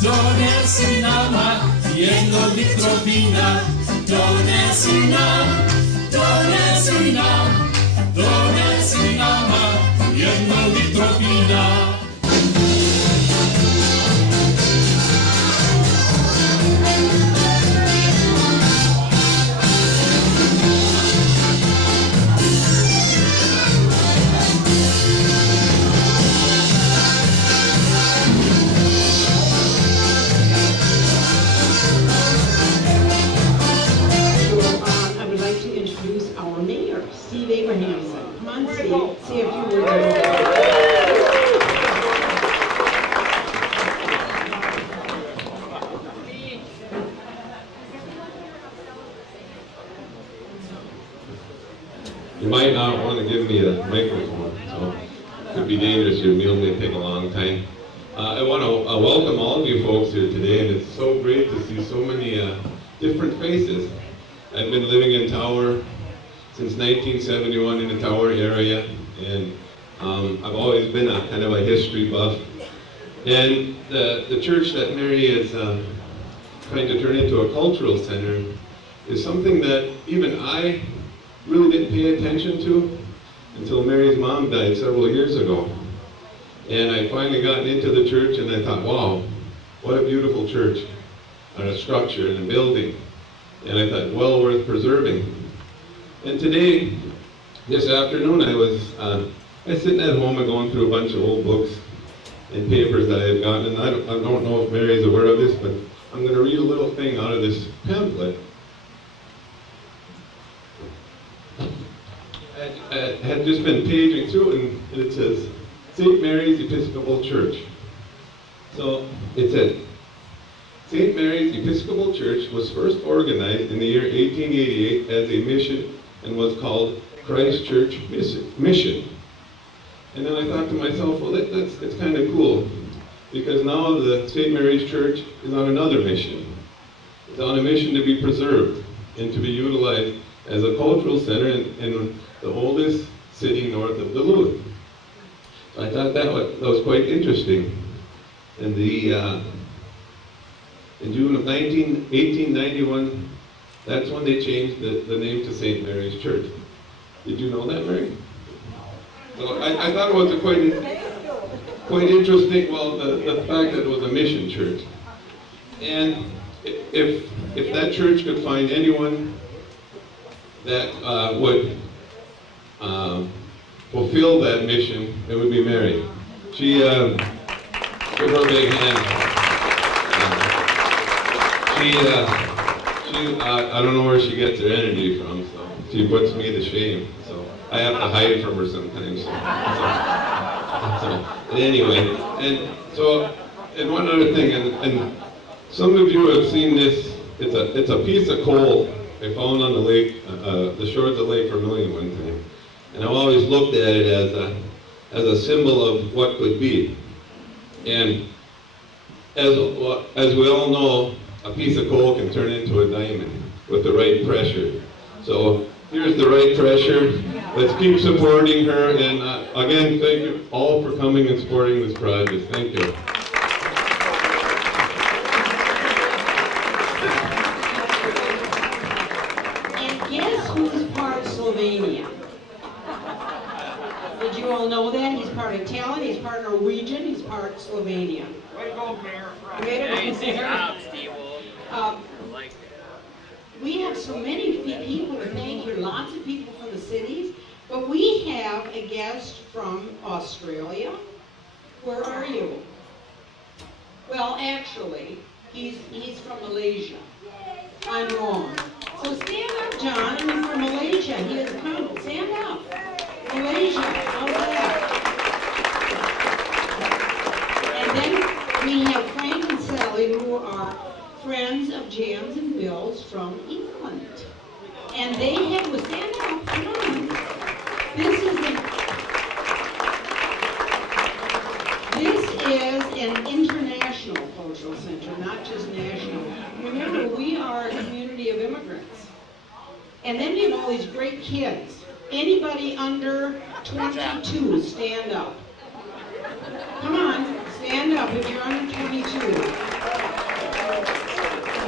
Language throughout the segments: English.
Donesi nama jedno litro vina, donesi nama jedno litro vina. Come on, Steve. Say a few words. You might not want to give me a microphone, so it could be dangerous. Your meal may take a long time. I want to welcome all of you folks here today, and it's so great to see so many different faces. I've been living in Tower since 1971 in the Tower area, and I've always been a kind of a history buff. And the church that Mary is trying to turn into a cultural center is something that even I really didn't pay attention to until Mary's mom died several years ago. And I finally got into the church and I thought, wow, what a beautiful church, and a structure and a building. And I thought, well worth preserving. And today, this afternoon, I was sitting at home and going through a bunch of old books and papers that I had gotten. And I don't know if Mary is aware of this, but I'm going to read a little thing out of this pamphlet. I had just been paging through it, and it says, St. Mary's Episcopal Church. So it said, St. Mary's Episcopal Church was first organized in the year 1888 as a mission and was called Christ Church Mission. And then I thought to myself, well, that's kind of cool, because now the St. Mary's Church is on another mission. It's on a mission to be preserved and to be utilized as a cultural center in the oldest city north of Duluth. So I thought that was quite interesting. And in June of 1891, that's when they changed the name to St. Mary's Church. Did you know that, Mary? So I thought it was a quite interesting, well, the fact that it was a mission church. And if that church could find anyone that would fulfill that mission, it would be Mary. She, give her a big hand. I don't know where she gets her energy from, so she puts me to shame. So I have to hide from her sometimes. So anyway, and one other thing, and some of you have seen this. It's a piece of coal I found on the lake, the shores of Lake Vermillion one time, and I've always looked at it as a symbol of what could be. And as we all know, a piece of coal can turn into a diamond with the right pressure. So here's the right pressure. Let's keep supporting her. And again, thank you all for coming and supporting this project. Thank you. And guess who's part Slovenia? Did you all know that? He's part Italian, he's part Norwegian, he's part Slovenia. Way to go, Mayor. Nice job, Steve. We have so many people to thank here, lots of people from the cities, but we have a guest from Australia. Where are you? Well, actually, he's from Malaysia. I'm wrong. So stand up, John. I'm from Malaysia. He has come. Stand up. Malaysia. How's that? And then we have Frank and Sally, who are friends of Jans and Bill's from England. And they have, well, stand up, come on. This is an international cultural center, not just national. Remember, we are a community of immigrants. And then we have all these great kids. Anybody under 22, stand up. Come on, stand up if you're under 22.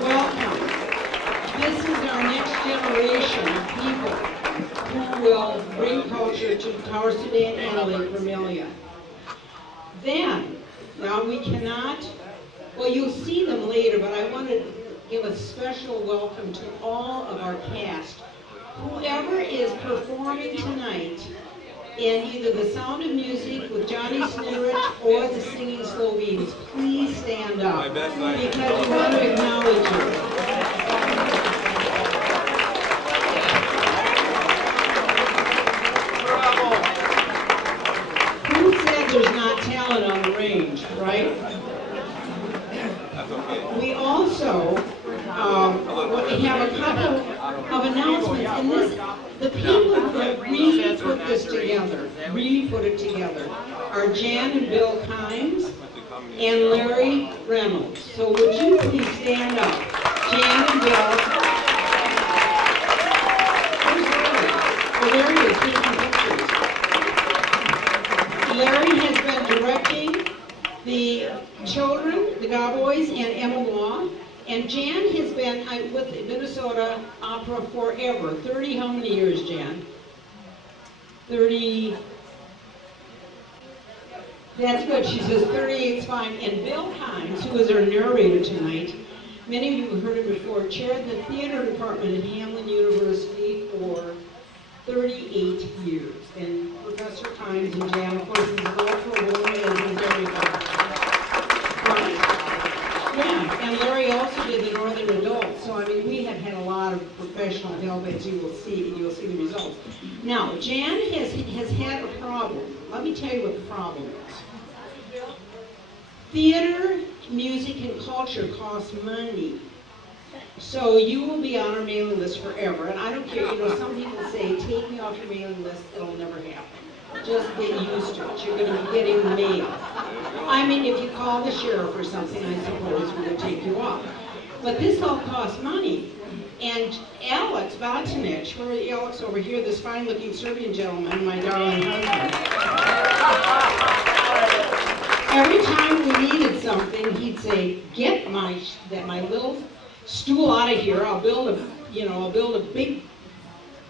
Welcome. This is our next generation of people who will bring culture to Towers today and Italy, Vermillion. Then, now we cannot, well, you'll see them later, but I want to give a special welcome to all of our cast. Whoever is performing tonight in either the Sound of Music with Johnny Snitterich or the Singing Slovenes, please stand up because we want to acknowledge you. Who said there's not talent on the range, right? We also have a couple of announcements, and the people that really put this together, really put it together, are Jan and Bill Kimes and Larry Reynolds. So would you please stand up? Jan and Bill. Where's Larry? Oh, there he is, taking pictures. Larry has been directing the children, the Gauboys, and Emma Law. And Jan has been with Minnesota Opera forever. 30, how many years, Jan? 30. That's good. She says 38 is fine. And Bill Kimes, who is our narrator tonight, many of you have heard him before, chaired the theater department at Hamlin University for 38 years. And Professor Kimes and Jan, of course, is a wonderful woman and he's everything. Yeah, and Larry also did the Northern Adults, so I mean we have had a lot of professional help, as you will see the results. Now, Jan has had a problem. Let me tell you what the problem is. Theater, music, and culture costs money. So you will be on our mailing list forever, and I don't care, some people say, take me off your mailing list, it'll never happen. Just get used to it. You're going to be getting the mail. I mean, if you call the sheriff or something, I suppose we would take you off. But this all costs money. And Alex Vatanich, where Alex over here, this fine-looking Serbian gentleman, my darling husband. Every time we needed something, he'd say, "Get my little stool out of here. I'll build a big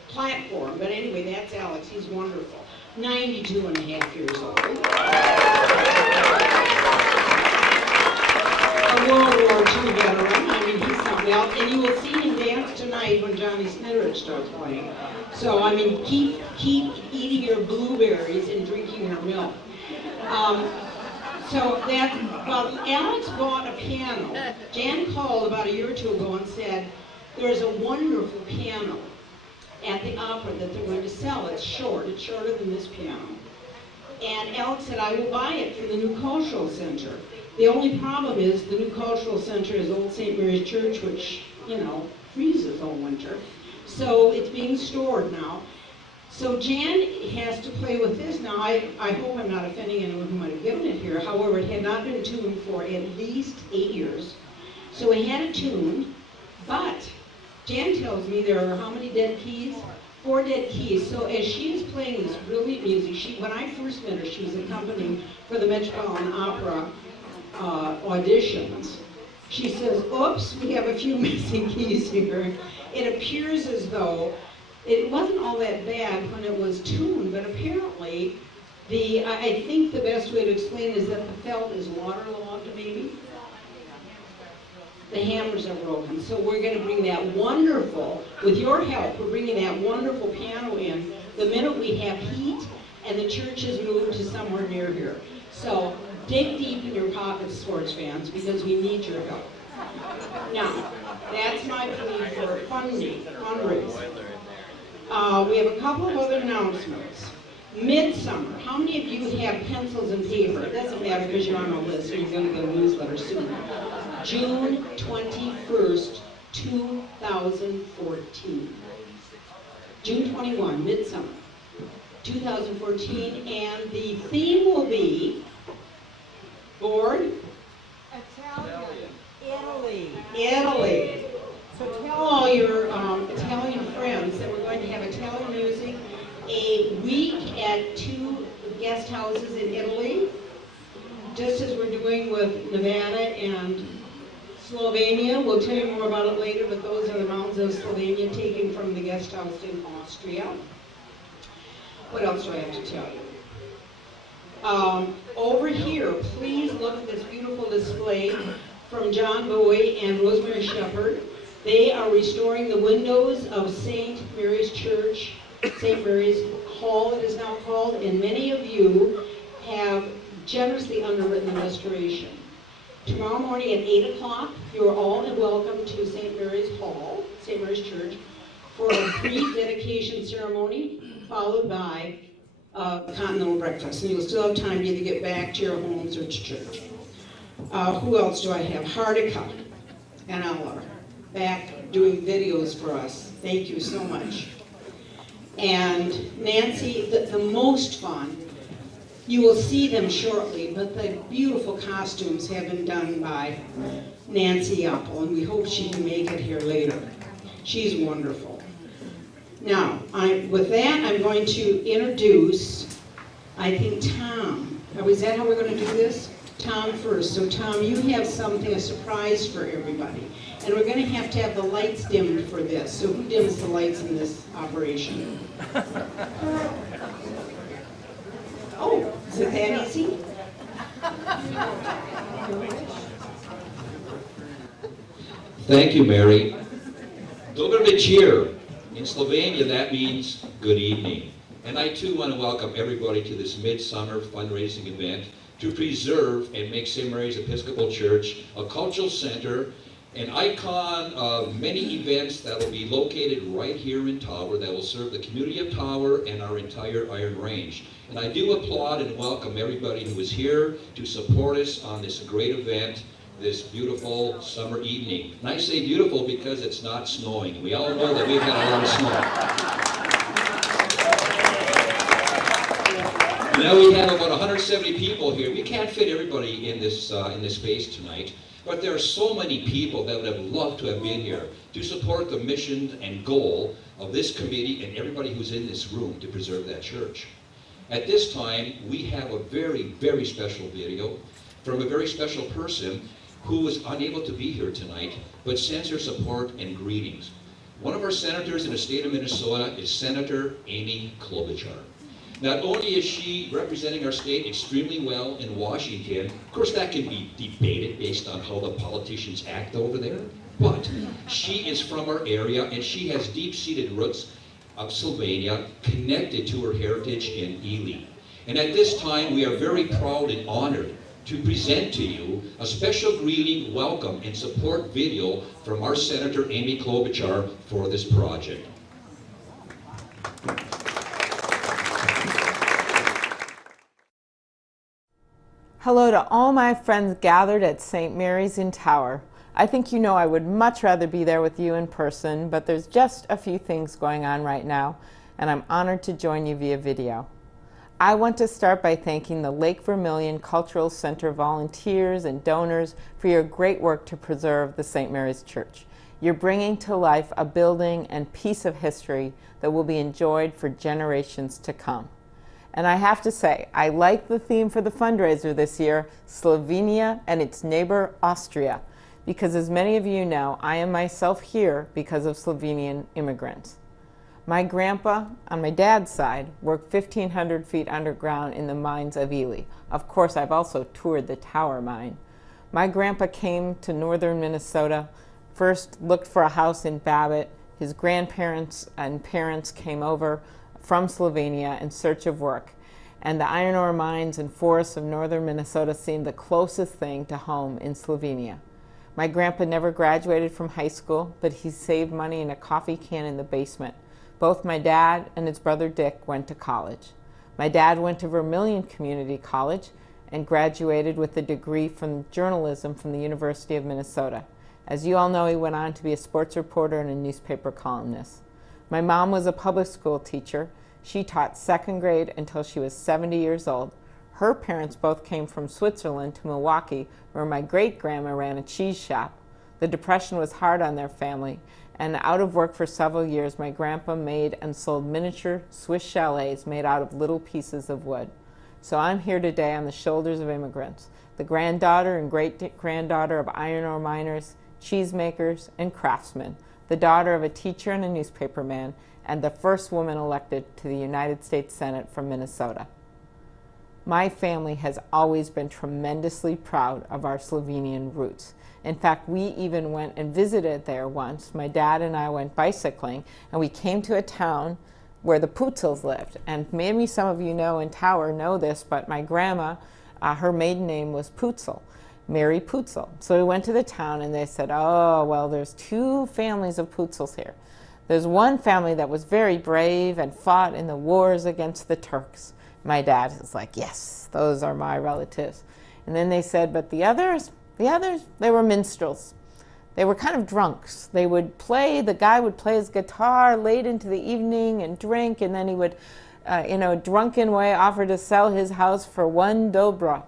platform." But anyway, that's Alex. He's wonderful. 92 and a half years old. A World War II veteran. I mean, he's something else. And you will see him dance tonight when Johnny Snitterich starts playing. So, I mean, keep eating your blueberries and drinking your milk. Well, Alex bought a piano. Jan called about a year or two ago and said, there's a wonderful piano at the opera that they're going to sell. It's shorter than this piano. And Alex said, I will buy it for the new cultural center. The only problem is the new cultural center is Old St. Mary's Church, which, freezes all winter. So it's being stored now. So Jan has to play with this. Now, I hope I'm not offending anyone who might have given it here. However, it had not been tuned for at least 8 years. So we had it tuned, but Jan tells me there are how many dead keys? 4 dead keys. So as she is playing this brilliant music, when I first met her, she was accompanying for the Metropolitan Opera auditions. She says, oops, we have a few missing keys here. It appears as though it wasn't all that bad when it was tuned, but apparently, I think the best way to explain is that the felt is waterlogged, maybe. The hammers are broken. So we're going to bring that wonderful, with your help, we're bringing that wonderful piano in the minute we have heat and the church is moved to somewhere near here. So dig deep in your pockets, sports fans, because we need your help. Now, that's my plea for fundraising. We have a couple of other announcements. Midsummer. How many of you have pencils and paper? It doesn't matter because you're on a list, so you're going to get a newsletter soon. June 21st, 2014. June 21, Midsummer, 2014, and the theme will be board? Italy. So tell all your Italian friends that we're going to have Italian music, a week at 2 guest houses in Italy, with Nevada and Slovenia. We'll tell you more about it later, but those are the mountains of Slovenia taken from the guest house in Austria. What else do I have to tell you? Over here, please look at this beautiful display from John Bowie and Rosemary Shepherd. They are restoring the windows of St. Mary's Church, St. Mary's Hall it is now called, and many of you have generously underwritten the restoration. Tomorrow morning at 8 o'clock, you are all welcome to St. Mary's Hall, St. Mary's Church, for a pre-dedication ceremony, followed by a continental breakfast. And you'll still have time to either get back to your homes or to church. Who else do I have? Hardika and Ella, back doing videos for us. Thank you so much. And Nancy, the most fun, you will see them shortly, but the beautiful costumes have been done by Nancy Apple, and we hope she can make it here later. She's wonderful. Now, with that, I'm going to introduce, I think, Tom. Is that how we're going to do this? Tom first. So Tom, you have something, a surprise for everybody. And we're going to have the lights dimmed for this. So who dims the lights in this operation? Oh, is it that easy? Thank you, Mary. Dobar večer. In Slovenia, that means good evening. And I too want to welcome everybody to this midsummer fundraising event to preserve and make St. Mary's Episcopal Church a cultural center, an icon of many events that will be located right here in Tower that will serve the community of Tower and our entire Iron Range. And I do applaud and welcome everybody who is here to support us on this great event this beautiful summer evening. And I say beautiful because it's not snowing. We all know that we've had a lot of snow. Now we have about 170 people here. We can't fit everybody in this space tonight, but there are so many people that would have loved to have been here to support the mission and goal of this committee and everybody who's in this room to preserve that church. At this time, we have a very, very special video from a very special person who was unable to be here tonight, but sends her support and greetings. One of our senators in the state of Minnesota is Senator Amy Klobuchar. Not only is she representing our state extremely well in Washington, of course that can be debated based on how the politicians act over there, but she is from our area and she has deep-seated roots of Slovenia connected to her heritage in Ely. And at this time, we are very proud and honored to present to you a special greeting, welcome, and support video from our Senator Amy Klobuchar for this project. Hello to all my friends gathered at St. Mary's in Tower. I think you know I would much rather be there with you in person, but there's just a few things going on right now, and I'm honored to join you via video. I want to start by thanking the Lake Vermillion Cultural Center volunteers and donors for your great work to preserve the St. Mary's Church. You're bringing to life a building and piece of history that will be enjoyed for generations to come. And I have to say, I like the theme for the fundraiser this year, Slovenia and its neighbor Austria, because as many of you know, I am myself here because of Slovenian immigrants. My grandpa, on my dad's side, worked 1,500 feet underground in the mines of Ely. Of course, I've also toured the Tower mine. My grandpa came to northern Minnesota, first looked for a house in Babbitt. His grandparents and parents came over from Slovenia in search of work, and the iron ore mines and forests of northern Minnesota seemed the closest thing to home in Slovenia. My grandpa never graduated from high school, but he saved money in a coffee can in the basement. Both my dad and his brother Dick went to college. My dad went to Vermillion Community College and graduated with a degree from journalism from the University of Minnesota. As you all know, he went on to be a sports reporter and a newspaper columnist. My mom was a public school teacher. She taught second grade until she was 70 years old. Her parents both came from Switzerland to Milwaukee, where my great-grandma ran a cheese shop. The Depression was hard on their family, and out of work for several years, my grandpa made and sold miniature Swiss chalets made out of little pieces of wood. So I'm here today on the shoulders of immigrants. the granddaughter and great-granddaughter of iron ore miners, cheesemakers, and craftsmen, the daughter of a teacher and a newspaperman, and the first woman elected to the United States Senate from Minnesota. My family has always been tremendously proud of our Slovenian roots. In fact, we even went and visited there once. My dad and I went bicycling, and we came to a town where the Putzels lived. And maybe some of you know in Tower know this, but my grandma, her maiden name was Putzel, Mary Putzel. So we went to the town, and they said, oh, well, there's two families of Putzels here. There's one family that was very brave and fought in the wars against the Turks. My dad was like, yes, those are my relatives. And then they said, but the others, they were minstrels. They were kind of drunks. They would play, the guy would play his guitar late into the evening and drink, and then he would, in a drunken way, offer to sell his house for 1 dobra.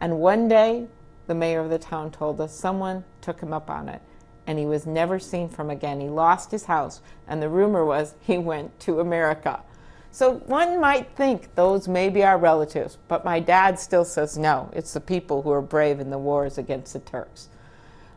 And one day, the mayor of the town told us, someone took him up on it, and he was never seen from again. He lost his house, and the rumor was he went to America. So one might think those may be our relatives, but my dad still says no, it's the people who are brave in the wars against the Turks.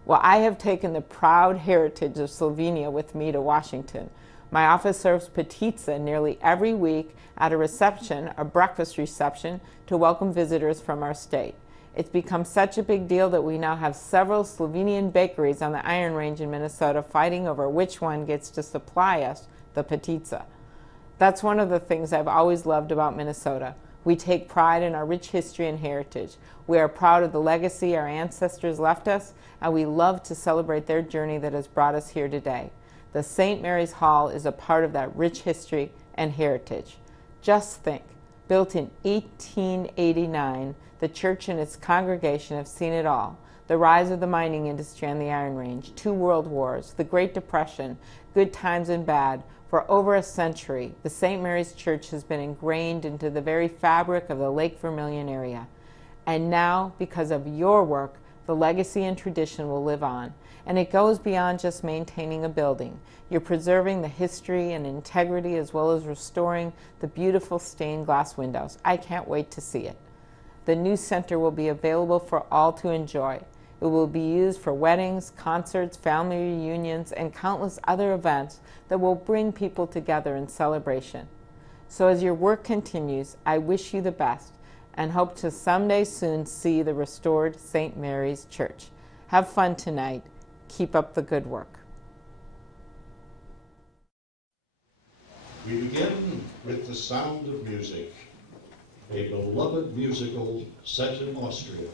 Well, I have taken the proud heritage of Slovenia with me to Washington. My office serves petitsa nearly every week at a reception, a breakfast reception, to welcome visitors from our state. It's become such a big deal that we now have several Slovenian bakeries on the Iron Range in Minnesota fighting over which one gets to supply us the petitsa. That's one of the things I've always loved about Minnesota. We take pride in our rich history and heritage. We are proud of the legacy our ancestors left us, and we love to celebrate their journey that has brought us here today. The St. Mary's Hall is a part of that rich history and heritage. Just think, built in 1889, the church and its congregation have seen it all. The rise of the mining industry on the Iron Range, 2 world wars, the Great Depression, good times and bad. For over a century, the St. Mary's Church has been ingrained into the very fabric of the Lake Vermillion area. And now, because of your work, the legacy and tradition will live on. And it goes beyond just maintaining a building. You're preserving the history and integrity as well as restoring the beautiful stained glass windows. I can't wait to see it. The new center will be available for all to enjoy. It will be used for weddings, concerts, family reunions, and countless other events that will bring people together in celebration. So as your work continues, I wish you the best and hope to someday soon see the restored St. Mary's Church. Have fun tonight. Keep up the good work. We begin with The Sound of Music, a beloved musical set in Austria,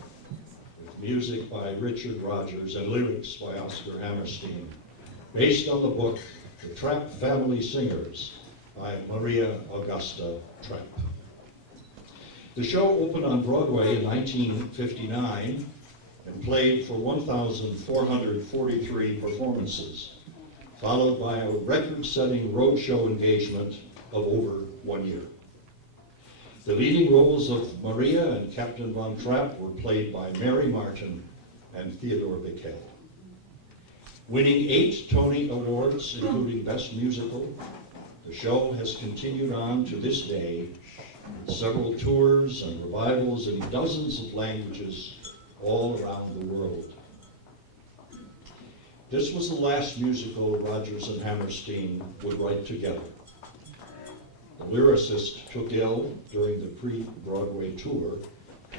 with music by Richard Rogers and lyrics by Oscar Hammerstein, based on the book The Trapp Family Singers by Maria Augusta Trapp. The show opened on Broadway in 1959 and played for 1,443 performances, followed by a record-setting roadshow engagement of over 1 year. The leading roles of Maria and Captain von Trapp were played by Mary Martin and Theodore Bikel. Winning 8 Tony Awards, including Best Musical, the show has continued on to this day with several tours and revivals in dozens of languages all around the world. This was the last musical Rogers and Hammerstein would write together. The lyricist took ill during the pre-Broadway tour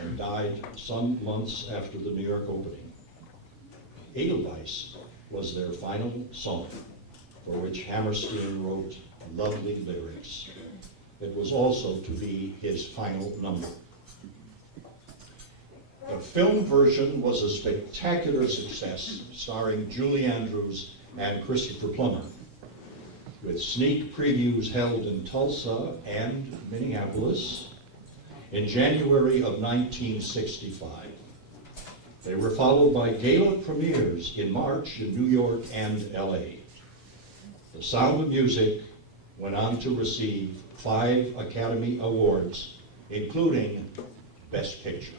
and died some months after the New York opening. Edelweiss was their final song, for which Hammerstein wrote lovely lyrics. It was also to be his final number. The film version was a spectacular success, starring Julie Andrews and Christopher Plummer, with sneak previews held in Tulsa and Minneapolis in January of 1965. They were followed by gala premieres in March in New York and LA. The Sound of Music went on to receive 5 Academy Awards, including Best Picture.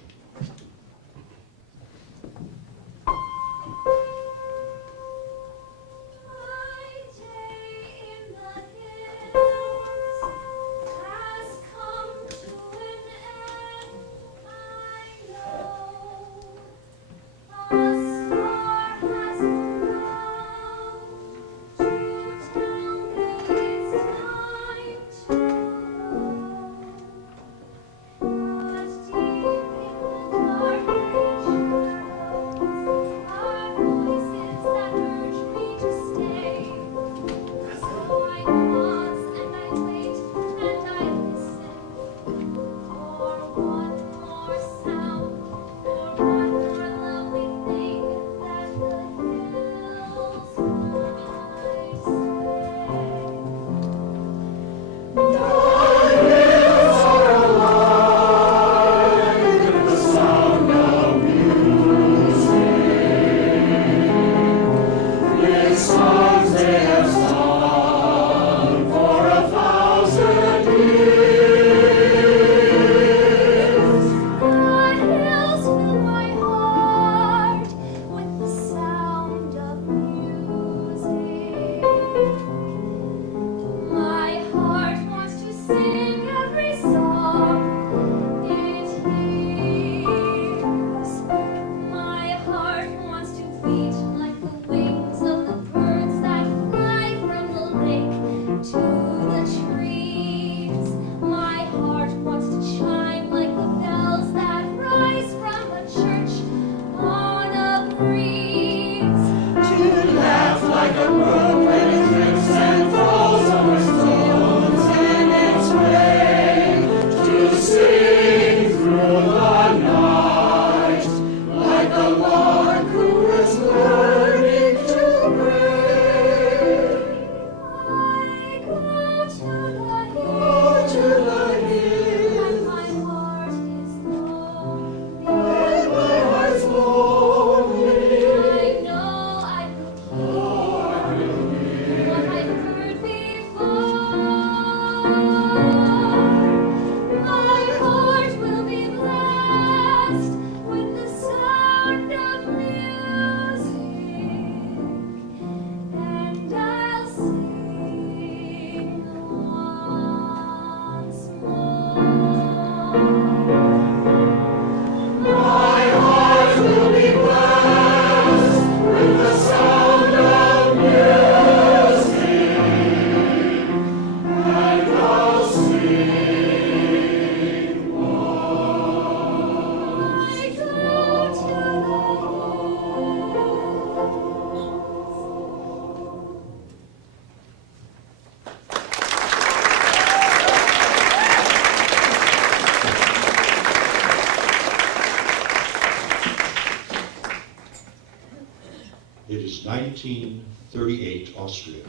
It is 1938 Austria,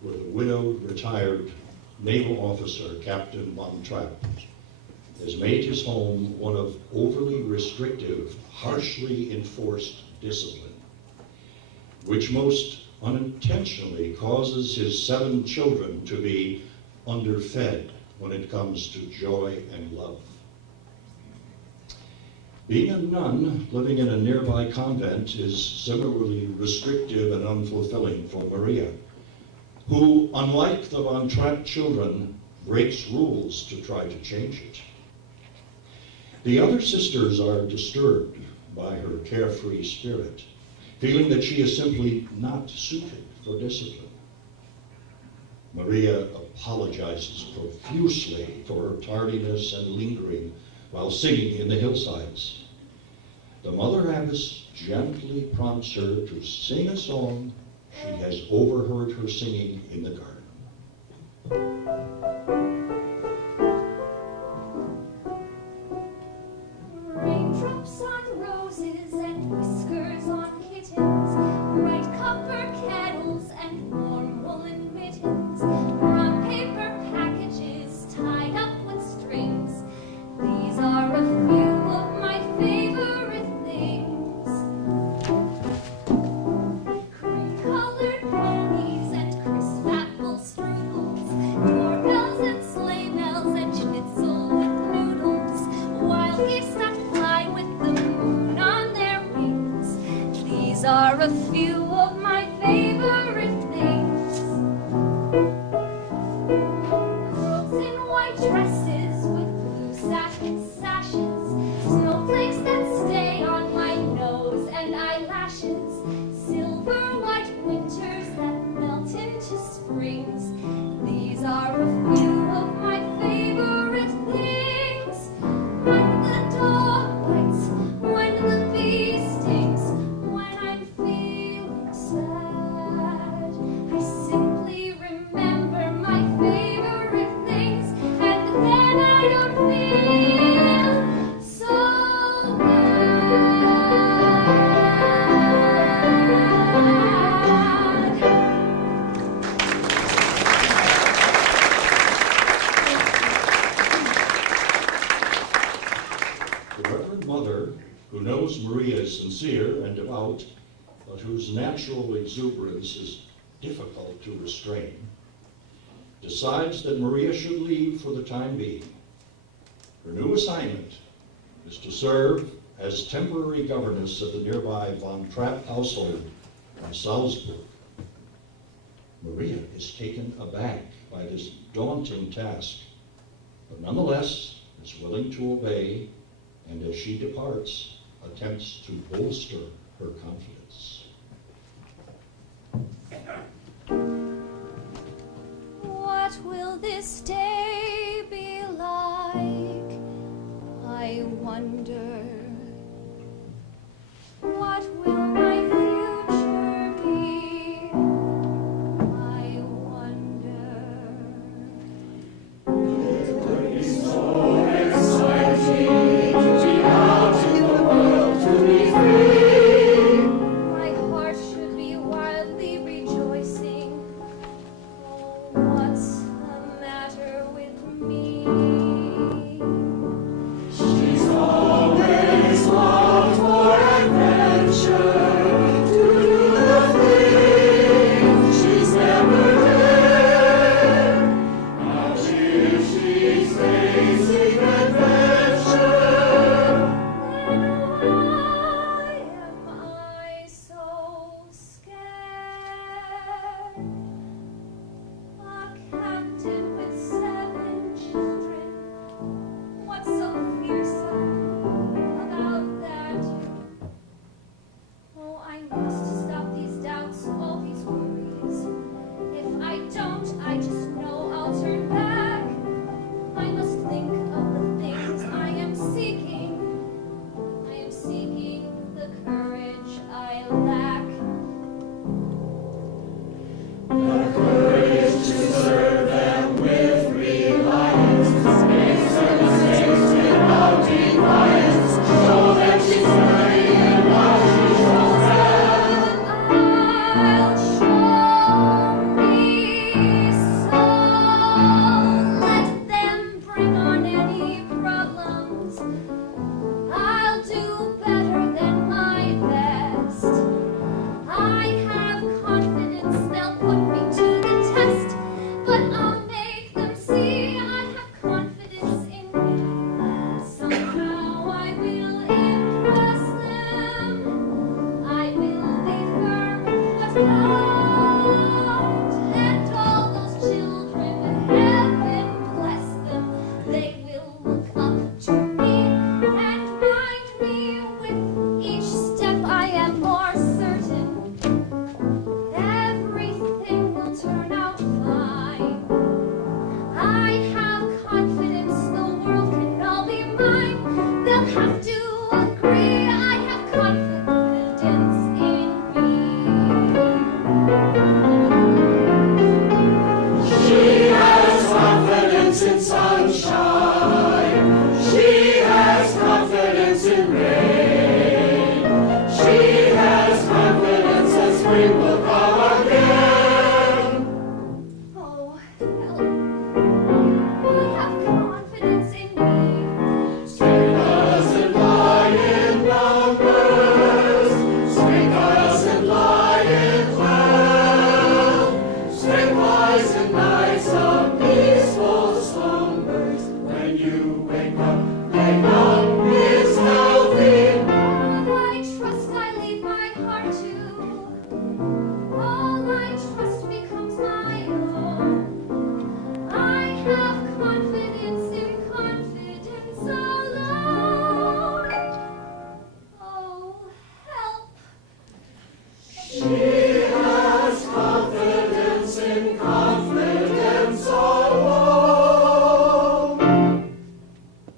where the widowed, retired naval officer, Captain von Trapp, has made his home one of overly restrictive, harshly enforced discipline, which most unintentionally causes his 7 children to be underfed when it comes to joy and love. Being a nun living in a nearby convent is similarly restrictive and unfulfilling for Maria, who, unlike the von Trapp children, breaks rules to try to change it. The other sisters are disturbed by her carefree spirit, feeling that she is simply not suited for discipline. Maria apologizes profusely for her tardiness and lingering while singing in the hillsides. The Mother Abbess gently prompts her to sing a song she has overheard her singing in the garden. Raindrops on roses and whiskers on kittens, bright copper kettles and warm woolen mittens, brown paper packages tied up with strings. These are a few of my favorite things. Cream-colored ponies and crisp apple knows Maria is sincere and devout, but whose natural exuberance is difficult to restrain, decides that Maria should leave for the time being. Her new assignment is to serve as temporary governess of the nearby Von Trapp household in Salzburg. Maria is taken aback by this daunting task, but nonetheless is willing to obey, and as she departs, attempts to bolster her confidence. What will this day be like? I wonder. What will my future be? I wonder. It would be so exciting to be out in the world, to be free. My heart should be wildly rejoicing. Oh, what's the matter with me? She's always longed for adventure, to do the things she's never dared. Now here she's facing adventure. Why am I so scared? A captain with 7 children. What's so fearsome about that? Oh, I must stop these doubts, all these worries. If I don't, I just know I'll turn back. I must think of the things I am seeking. I am seeking the courage I lack. The courage to serve them with reliance, face her mistakes without defiance, show them she's ready and now she shows them. I'll show me so. Let them bring on any problems. I'll do better than my best. I have confidence they'll put me to the test, but I'll make them see I have confidence in me. Somehow I will impress them. I will be firm but kind, and all those children, heaven bless them, they will look up to me and mind me. With each step I am more certain everything will turn out fine. I have confidence the world can all be mine. They'll have to agree I have confidence in me. She has confidence in sunshine. She has confidence in rain. She has confidence that spring will come again. Oh, help. I have confidence in me. Spring doesn't lie in numbers. Spring doesn't lie in clouds. Spring lies in nights of peaceful slumbers. When you wake up, it's healthy. All I trust I leave my heart to. All I trust becomes my own. I have confidence in confidence alone. Oh, help. She has confidence in confidence alone.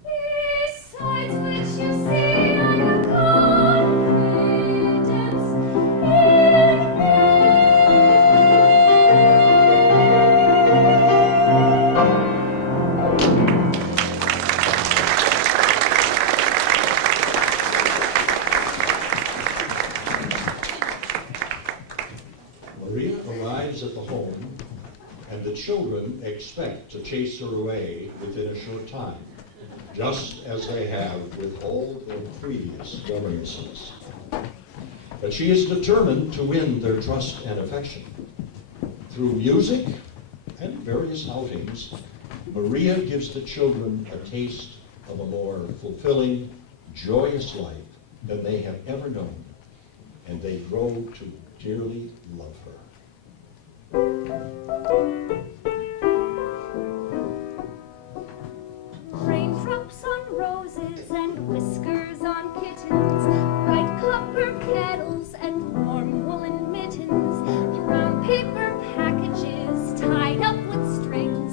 Besides which you see I have confidence in me. Maria arrives at the home, and the children expect to chase her away within a short time. just as they have with all their previous governesses. But she is determined to win their trust and affection. Through music and various outings, Maria gives the children a taste of a more fulfilling, joyous life than they have ever known, and they grow to dearly love her. Raindrops on roses and whiskers on kittens, bright copper kettles and warm woolen mittens, brown paper packages tied up with strings.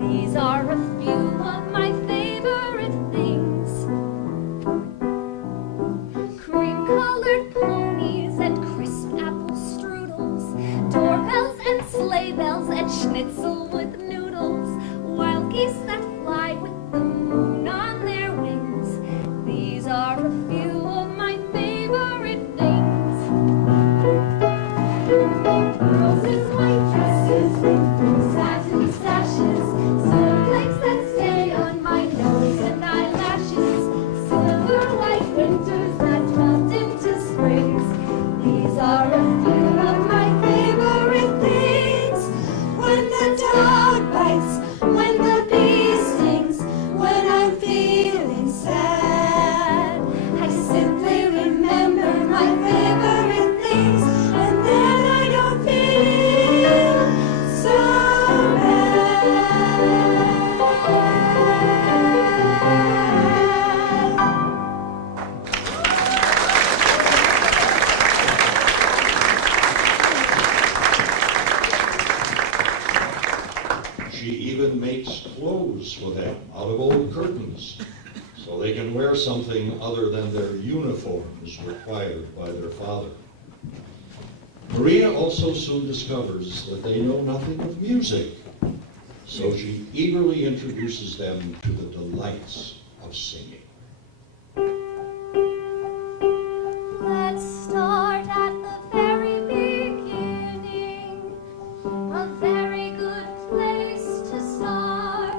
These are a few of my favorite things. Cream-colored ponies and crisp apple strudels, doorbells and sleigh bells and schnitzel with noodles, wild geese that fly with the moon on their wings. These are a few of my favorite things. Roses, white dresses, satin sashes, snowflakes that stay on my nose and eyelashes, silver white winters that melt into springs. These are a few of my favorite things. When the dog bites, when the bee stings, when I'm feeling sad, I simply remember my favorite things, and then I don't feel so She even makes clothes for them out of old curtains, so they can wear something other than their uniforms required by their father. Maria also soon discovers that they know nothing of music, so she eagerly introduces them to the delights of singing. Let's start at the very beginning. A very good place to start.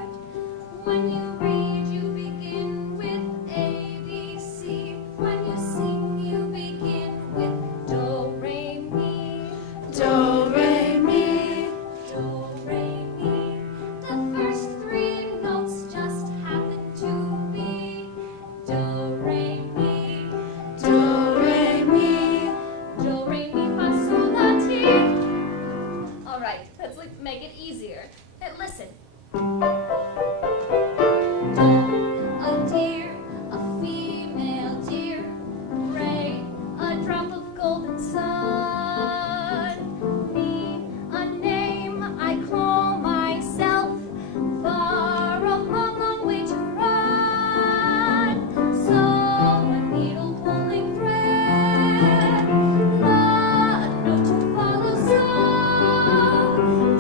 When you read, you begin with A, B, C. When you sing, you begin with Do, Re, Mi. Do, Re, Mi. Do, Re, Mi. The first three notes just happen to be Do, Re, Mi. Do, Re, Mi. Do, Re, Mi, Fa, Sol, La, Ti. All right, let's make it easier. And listen. Do, a deer, a female deer. Re, a drop of golden sun. Mi, a name I call myself. Far, a long, long way to run. So, a needle pulling thread. La, a note to follow. So,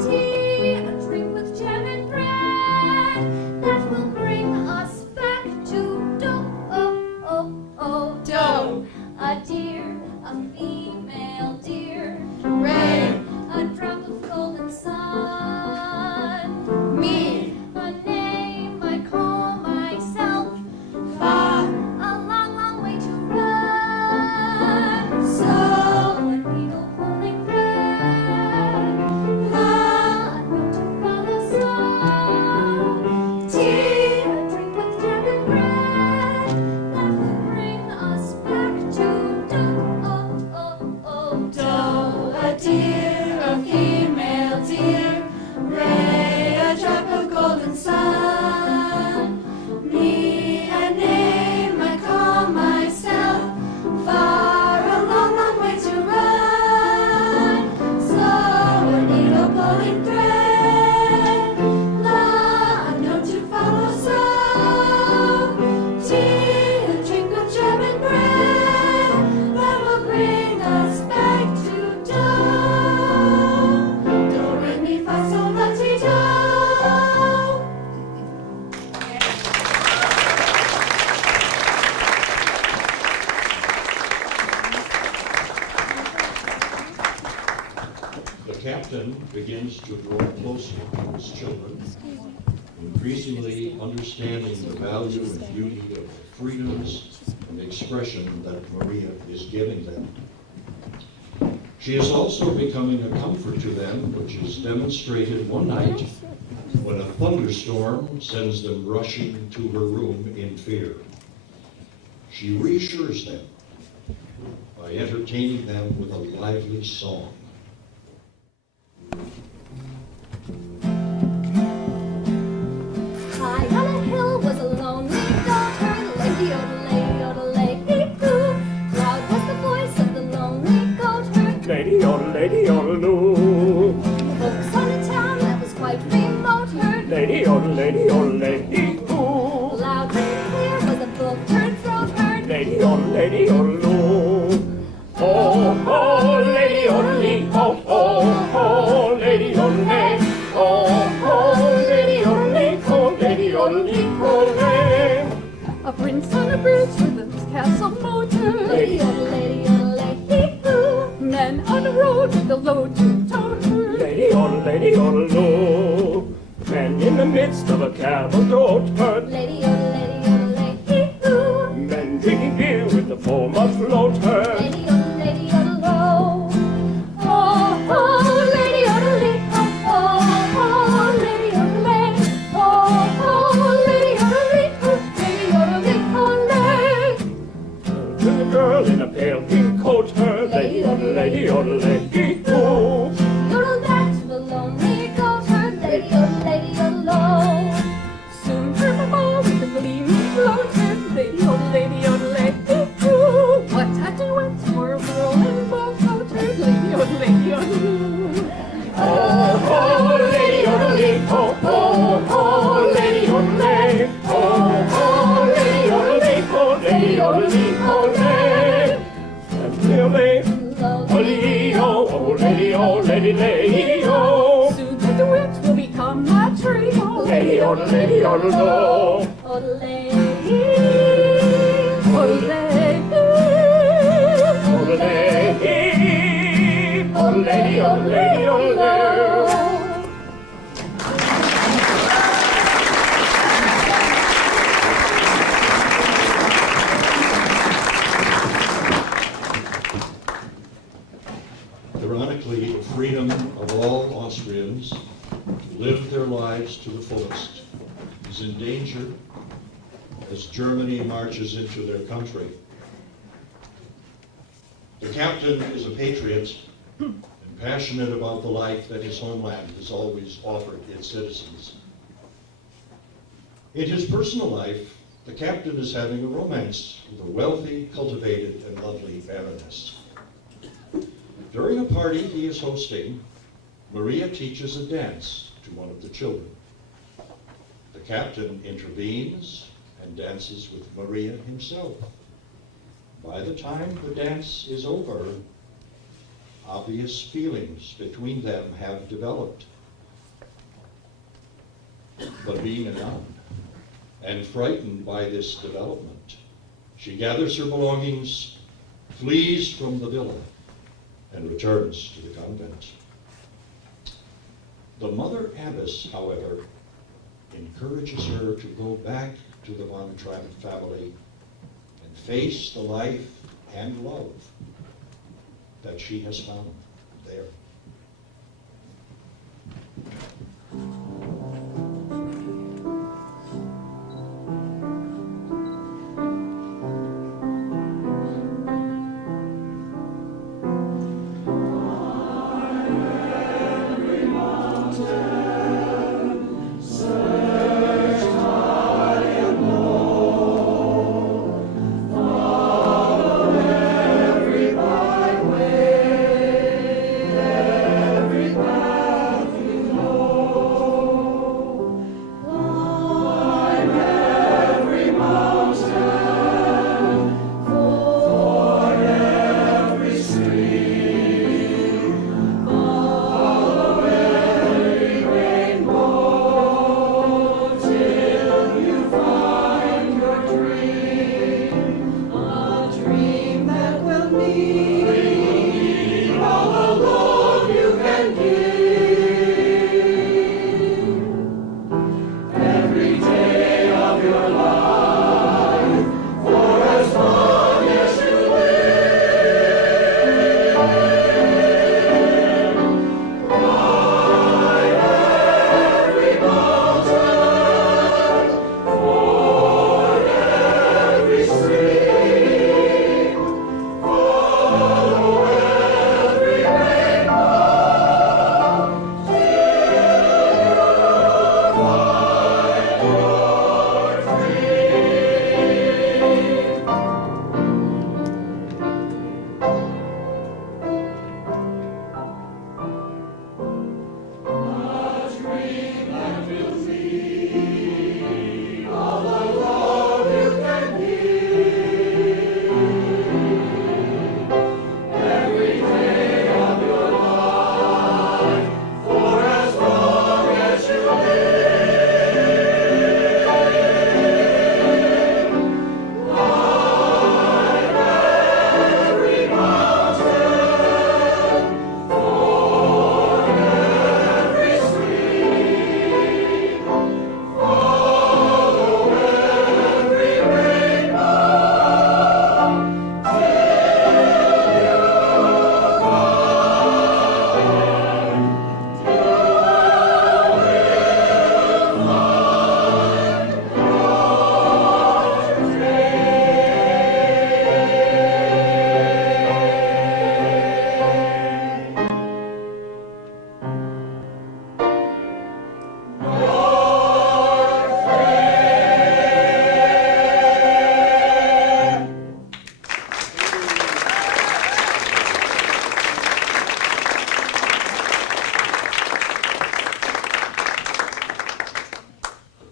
tea, a drink with jam and bread. That will bring us back to do. Oh, oh, oh, do. A deer, a female deer. Ray, a drop of golden sun. Me, a name I call myself. Far, a long, long way to run. So, a needle pulling thread. La, a note to follow. So, tea, a drink with jam and bread. That will bring us back to do. Oh, oh, oh, do. A deer, a female deer. Ray, a drop of golden sun. Me, a name I call myself. Far, a long, long way to run. So, a needle pulling thread. La, a note to follow. So, tea, a drink of jam and bread. That will bring us back to do. Do, re, mi, fa, sol, la, ti, do. The captain begins to draw closer to his children, and increasingly understanding the value and beauty of the freedoms and expression that Maria is giving them. She is also becoming a comfort to them, which is demonstrated one night when a thunderstorm sends them rushing to her room in fear. She reassures them by entertaining them with a lively song. High on a hill was a lonely daughter, lady, hee-hoo. Loud was the voice of the lonely daughter, lady, loo. folks on a town that was quite remote heard, Lady, hee-hoo. loud and clear was a book-turned throat heard, Lady, loo. Oh, lady, lee. Oh, lady, lay. Oh, lady, lay. a prince on a bridge with a castle motor, lady, hee-hoo. Men on the road with a load to tow her, Lady, loo. Men in the midst of a cavalcade herd. lady, hee-hoo. Men drinking beer with the foam afloat herd. Lady, oh, lady, lady, oh, lady, lay, oh, lady, lay. To the girl in a pale pink coat herd. Lady, lady, hoo. Yodel that to the lonely goat herd, lady, oh. Soon her mama with a gleaming float herd, lady, hoo. What a duet for a rolling boat herd, lady, hoo. Oh, lady, lee. Oh, lady, lay. Oh, lady, lay. And clearly, oh, lady, lay. Soon the duet will become a trio, Lady, loo. lady, oh, Ironically, the freedom of all Austrians to live their lives to the fullest is in danger as Germany marches into their country. The captain is a patriot and passionate about the life that his homeland has always offered its citizens. In his personal life, the captain is having a romance with a wealthy, cultivated, and lovely baroness. During a party he is hosting, Maria teaches a dance to one of the children. The captain intervenes and dances with Maria himself. By the time the dance is over, obvious feelings between them have developed. But being a nun, and frightened by this development, she gathers her belongings, flees from the villa, and returns to the convent. The mother abbess, however, encourages her to go back to the von Trapp family and face the life and love that she has found there.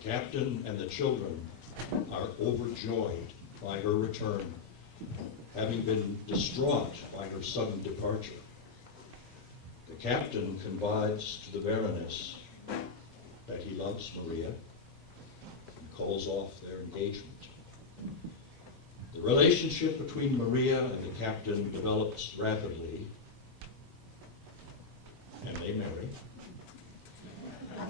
The captain and the children are overjoyed by her return, having been distraught by her sudden departure. The captain confides to the Baroness that he loves Maria and calls off their engagement. The relationship between Maria and the captain develops rapidly, and they marry.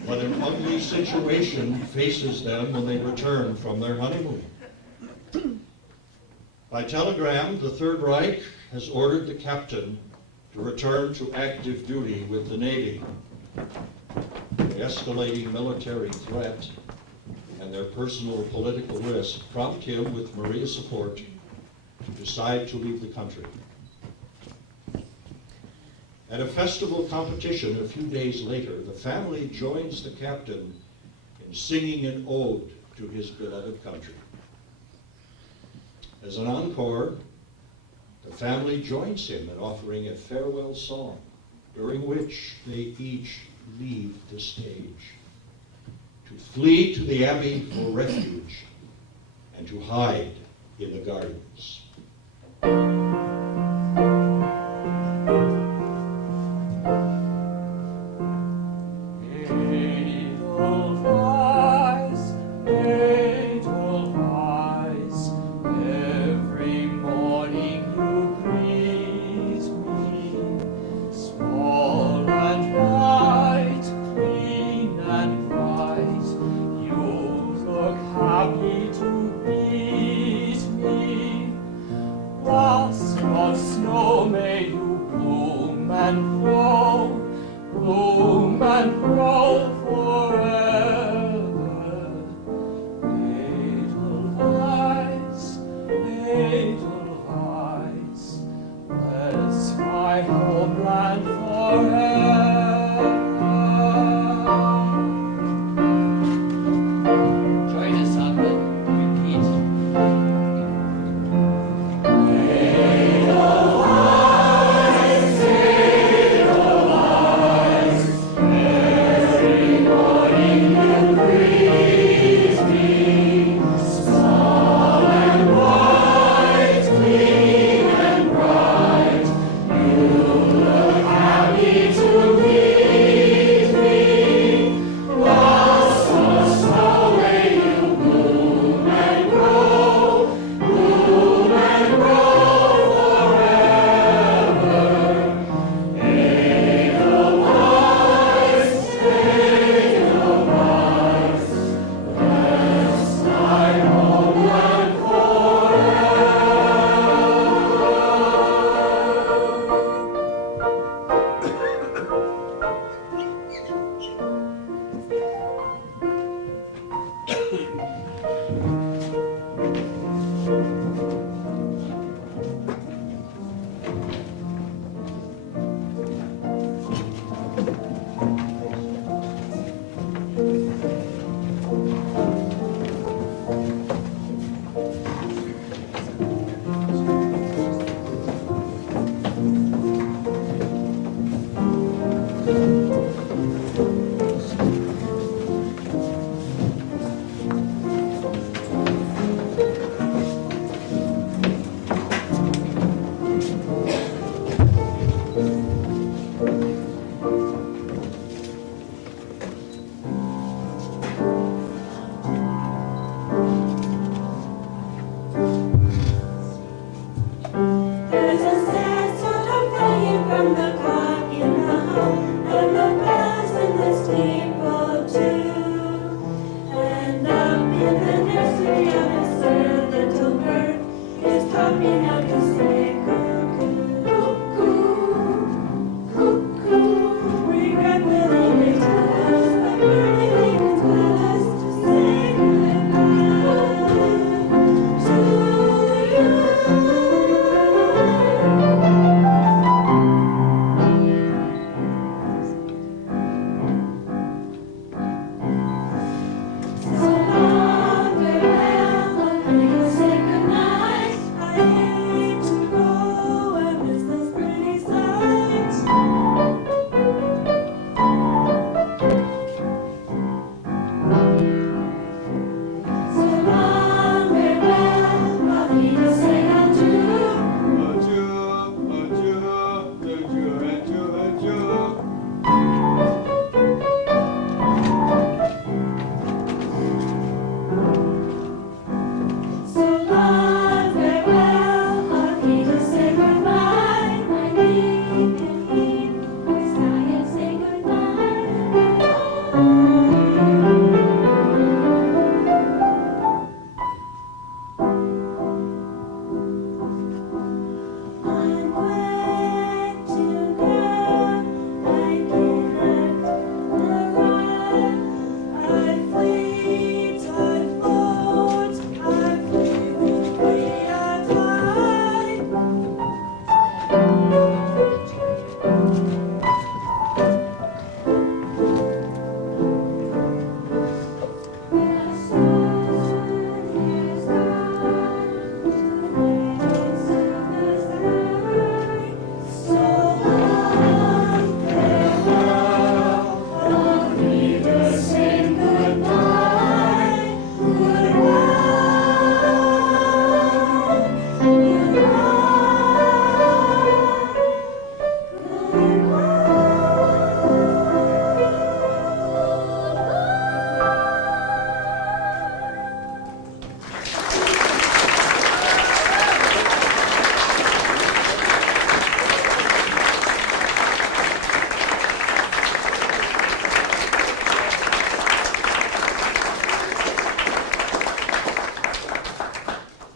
But an ugly situation faces them when they return from their honeymoon. By telegram, the Third Reich has ordered the captain to return to active duty with the Navy. The escalating military threat and their personal political risk prompt him, with Maria's support, to decide to leave the country. At a festival competition a few days later, the family joins the captain in singing an ode to his beloved country. As an encore, the family joins him in offering a farewell song, during which they each leave the stage, to flee to the abbey for refuge and to hide in the gardens.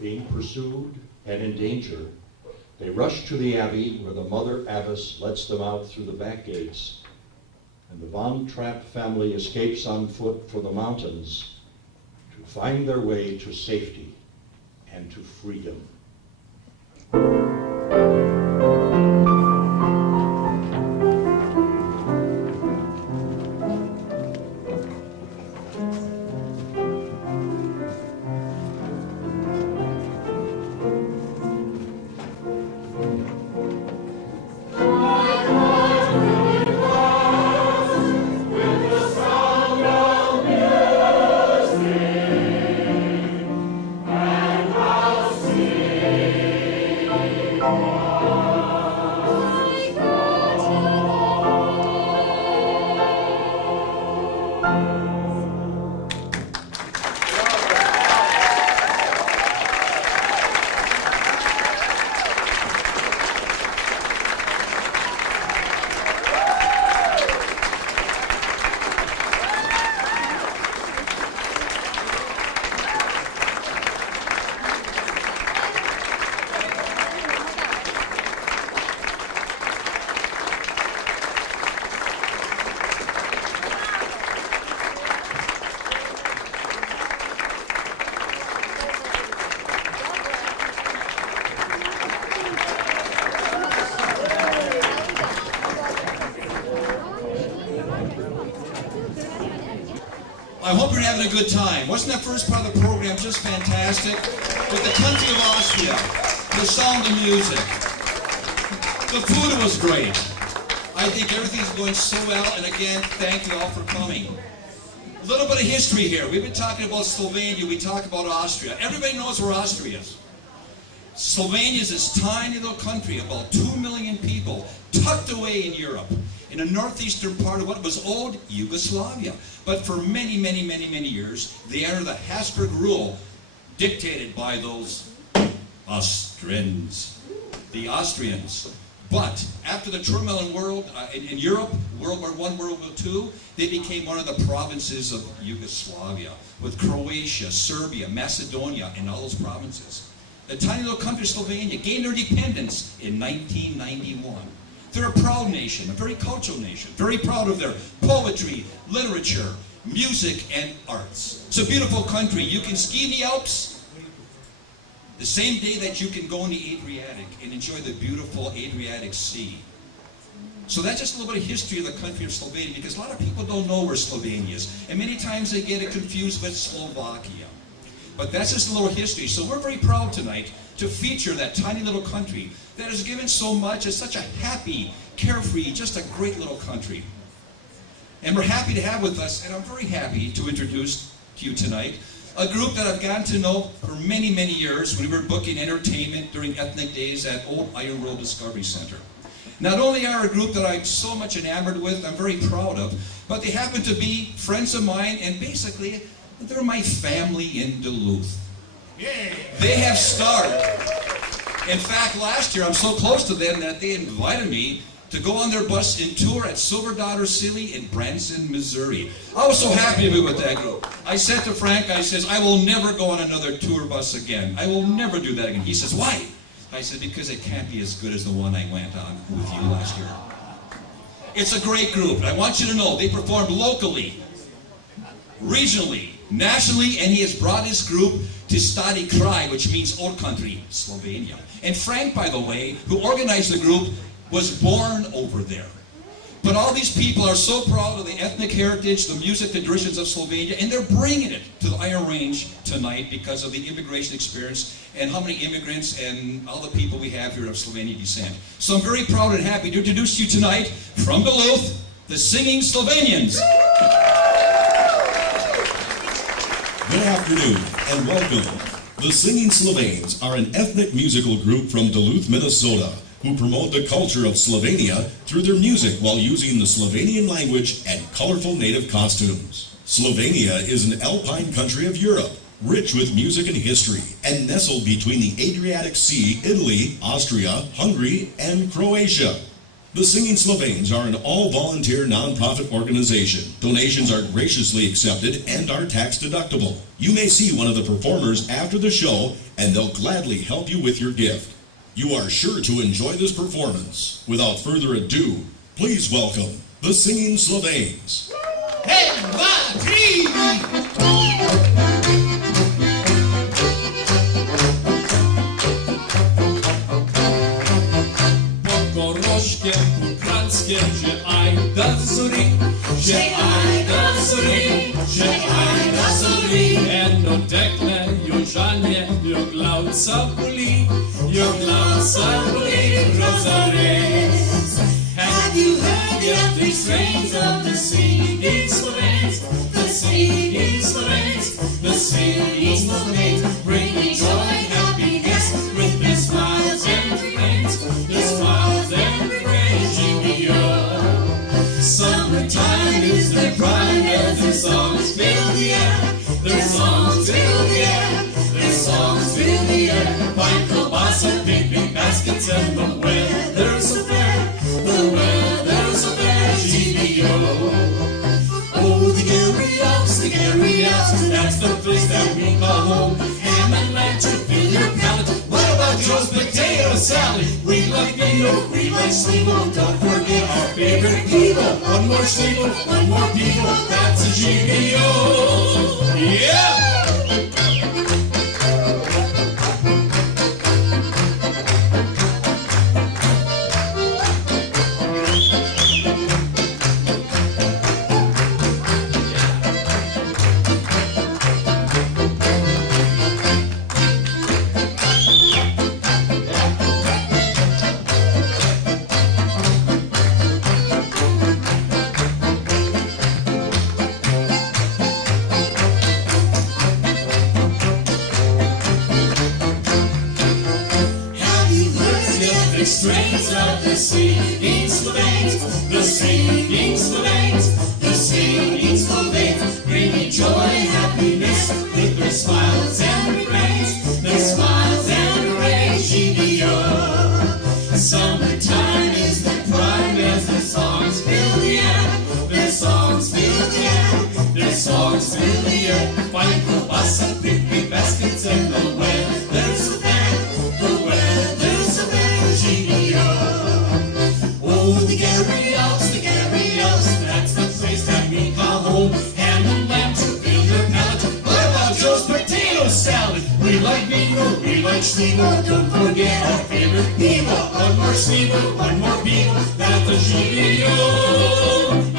being pursued and in danger, they rush to the abbey where the mother abbess lets them out through the back gates, and the Von Trapp family escapes on foot for the mountains to find their way to safety and to freedom. I hope you're having a good time. Wasn't that first part of the program just fantastic? With the country of Austria, the sound of music. The food was great. I think everything's going so well, and again, thank you all for coming. A little bit of history here. We've been talking about Slovenia, we talk about Austria. Everybody knows where Austria is. Slovenia is this tiny little country, about 2 million people, tucked away in Europe, in the northeastern part of what was old Yugoslavia. But for many, many, many, many years, they are under the Habsburg rule, dictated by those Austrians, the Austrians. But after the turmoil in Europe, World War I, World War II, they became one of the provinces of Yugoslavia, with Croatia, Serbia, Macedonia, and all those provinces. The tiny little country of Slovenia gained their independence in 1991. They're a proud nation, a very cultural nation, very proud of their poetry, literature, music, and arts. It's a beautiful country. You can ski in the Alps the same day that you can go in the Adriatic and enjoy the beautiful Adriatic Sea. So that's just a little bit of history of the country of Slovenia, because a lot of people don't know where Slovenia is, and many times they get it confused with Slovakia. But that's just a little history. So we're very proud tonight to feature that tiny little country that has given so much. It's such a happy, carefree, just a great little country. And we're happy to have with us, and I'm very happy to introduce to you tonight, a group that I've gotten to know for many, many years when we were booking entertainment during ethnic days at Old Iron World Discovery Center. Not only are a group that I'm so much enamored with, I'm very proud of, but they happen to be friends of mine, and basically, they're my family in Duluth. They have starred. In fact, last year, I'm so close to them that they invited me to go on their bus and tour at Silver Dollar City in Branson, Missouri. I was so happy to be with that group. I said to Frank, I says, I will never go on another tour bus again. I will never do that again. He says, why? I said, because it can't be as good as the one I went on with you last year. It's a great group. And I want you to know, they performed locally, regionally, nationally, and he has brought his group to Stari Kraj, which means old country, Slovenia. And Frank, by the way, who organized the group, was born over there. But all these people are so proud of the ethnic heritage, the music, the traditions of Slovenia, and they're bringing it to the Iron Range tonight because of the immigration experience and how many immigrants and all the people we have here of Slovenian descent. So I'm very proud and happy to introduce you tonight from Duluth, the Singing Slovenians. Good afternoon and welcome. The Singing Slovenes are an ethnic musical group from Duluth, Minnesota, who promote the culture of Slovenia through their music while using the Slovenian language and colorful native costumes. Slovenia is an alpine country of Europe, rich with music and history, and nestled between the Adriatic Sea, Italy, Austria, Hungary, and Croatia. The Singing Slovenes are an all-volunteer nonprofit organization. Donations are graciously accepted and are tax-deductible. You may see one of the performers after the show, and they'll gladly help you with your gift. You are sure to enjoy this performance. Without further ado, please welcome the Singing Slovenes. Hey, 1, 3! Ukrainskie, że aj da zori, że aj da zori, że aj da zori. Eno tekne, južanje, glauca boli, rozores. Have you heard the epic strains of the singing Slovenes? The singing Slovenes, the singing Slovenes, bringing joy, happiness with their smiles and refrains, their smiles and refrains. Summertime is their prime as their songs fill the air, their songs fill the air, their songs fill the air. Fine kielbasa, big baskets, and the weather's so fair, the weather's so fair. GBO. Oh, the Gary Alps, that's the place that we call home. Ham and lamb to fill your palate. What about Joe's potato salad? We like Vito, we like Sleevo. Don't forget our favorite people. One more Sleevo, one more people. That's a GBO. Yeah! Strains of the singing Slovenes, the singing Slovenes, the singing Slovenes, bringing joy, happiness with their smiles and refrains, their smiles and refrains. GBO. Summertime is their prime as their songs fill the air, their songs fill the air, their songs fill the air. Fine kielbasa, big baskets, and the weather's so fair, the weather's so fair. Oh, the Gary Alps, that's the place that we call home. Ham and lamb to fill your palate. What about Joe's potato salad? We like Vito, we like Sleevo. Don't forget our favorite people. One more Sleevo, one more people. That's the GBO.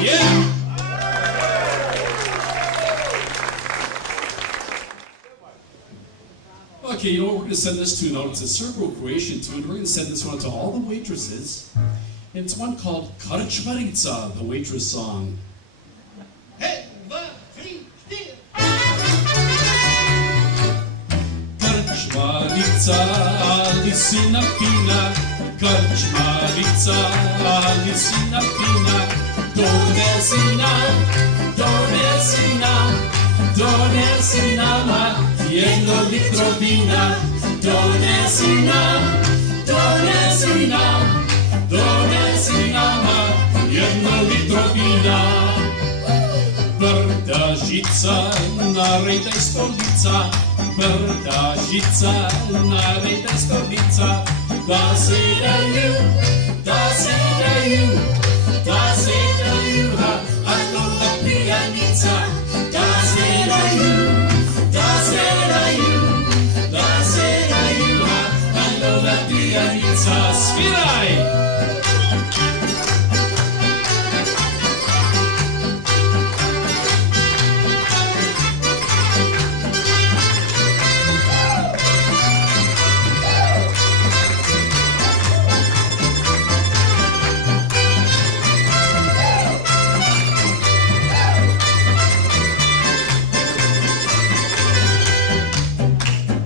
Yeah! Okay, you know what we're going to send this tune out? It's a Serbo-Croatian tune. We're going to send this one out to all the waitresses. And it's one called Karčmarica, the waitress song. Hey, 1, 3, 4. Karčmarica, ali si napina, Karčmarica, ali si napina, donesi nama, 1 litro vina, donesi nama, 1 litro vina. Brda žica, naredaj stolica, brda žica, naredaj stolica, da sedaju, a nova pijanica, da sedaju, a nova pijanica. Sviraj!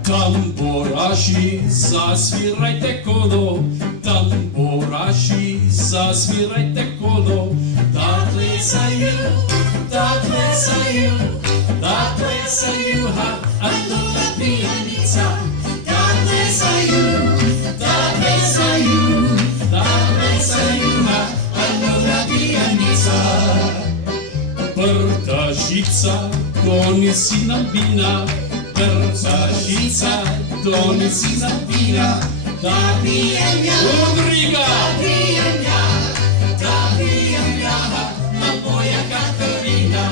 Tamburaši, zasvirajte kolo, tamburaši, zasvirajte kolo, da plesaju, a nova pijanica, da plesaju, ha, Kukavica, donesi nam vina, Brzašica, donesi nam vina, da pijem ja, Udriga, da pijem ja, na moja Katarina,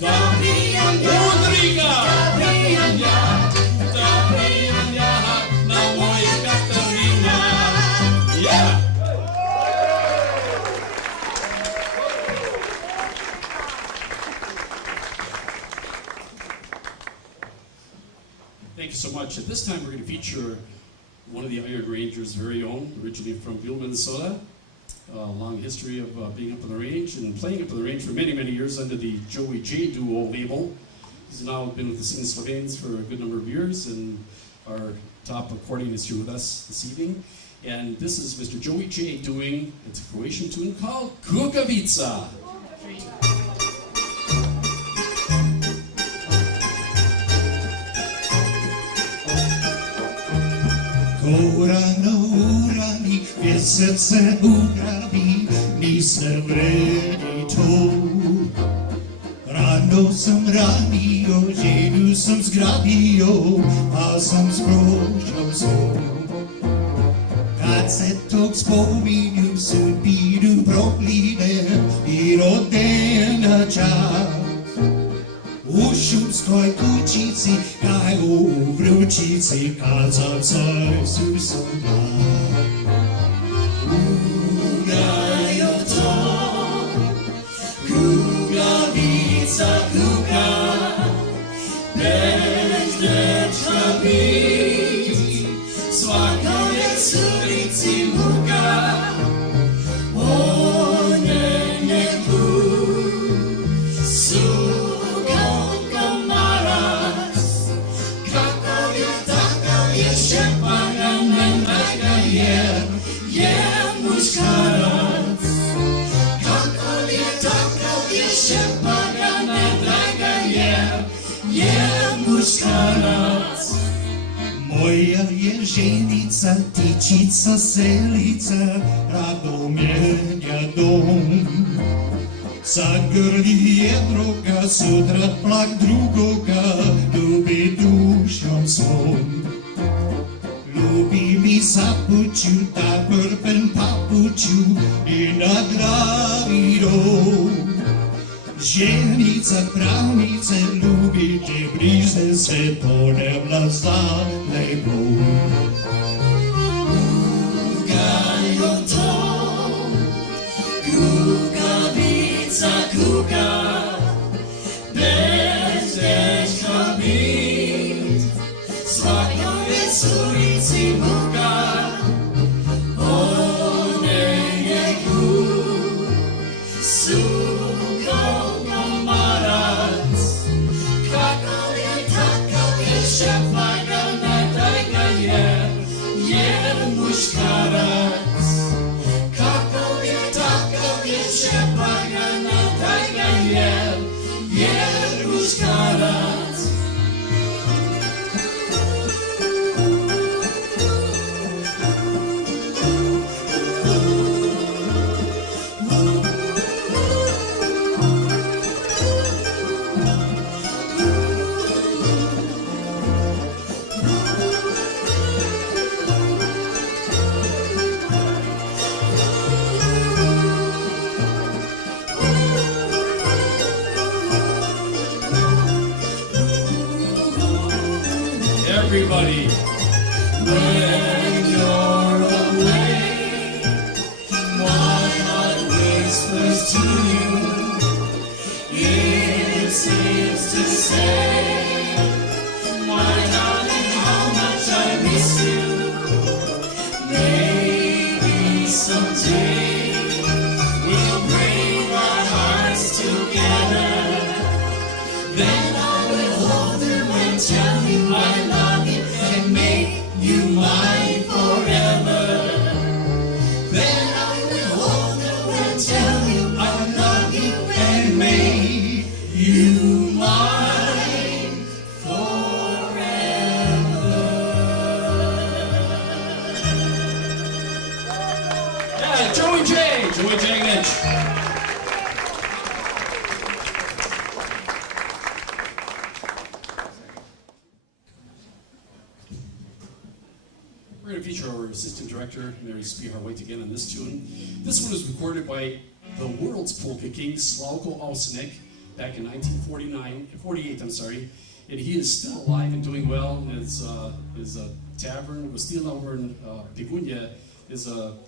da pijem ja, Udriga, da pijem ja, na moja Katarina. Yeah! Thank you so much. At this time, we're going to feature one of the Iron Rangers' very own, originally from Buell, Minnesota. A long history of being up on the range and playing up on the range for many, many years under the Joey J Duo label. He's now been with the Singing Slovenes for a good number of years, and our top accordion is here with us this evening. And this is Mr. Joey J doing, it's a Croatian tune called Kukavica. Rano urani, vjeset se ugrabi, nisam vredi to. Rano sam ranio, ženu sam zgrabio, a sam skrošao svoju. Kad se tog spominju, sudbinu proklinem i rodena čas. U šumskoj kućici, kaj u vrućici, kad sam sa Isusom glas. Kugajo to, kukavica kuka, bez dečka bit, svakoj curici muka, one neku su. Moja je ženica, tičica, selica, rado menja dom. Zagrli jednoga, sutra plak drugoga, ljubi dušom svom. Ljubi mi zapuću, da prpen papuću i na glavi dom. Ženica, pravnice, ljubite, bližne se, ponevla za lepo. Kugajo to, kukavica kuka, bez dečka bit, svakoj curici muka, one neku su. Everybody, when you're away, my heart whispers to you. It seems to say, my darling, how much I miss you. Maybe someday we'll bring our hearts together. Then I will hold you and tell you I love you and make you mine forever. Then I will hold you and tell you I love you and make you mine forever. Yeah, Joey J. Lynch. We're going to feature our assistant director, Mary Spihar White, again on this tune. This one was recorded by the world's polka king, Slavko Osenik, back in 1948, and he is still alive and doing well. His tavern, Gostila over in Bigunia, is a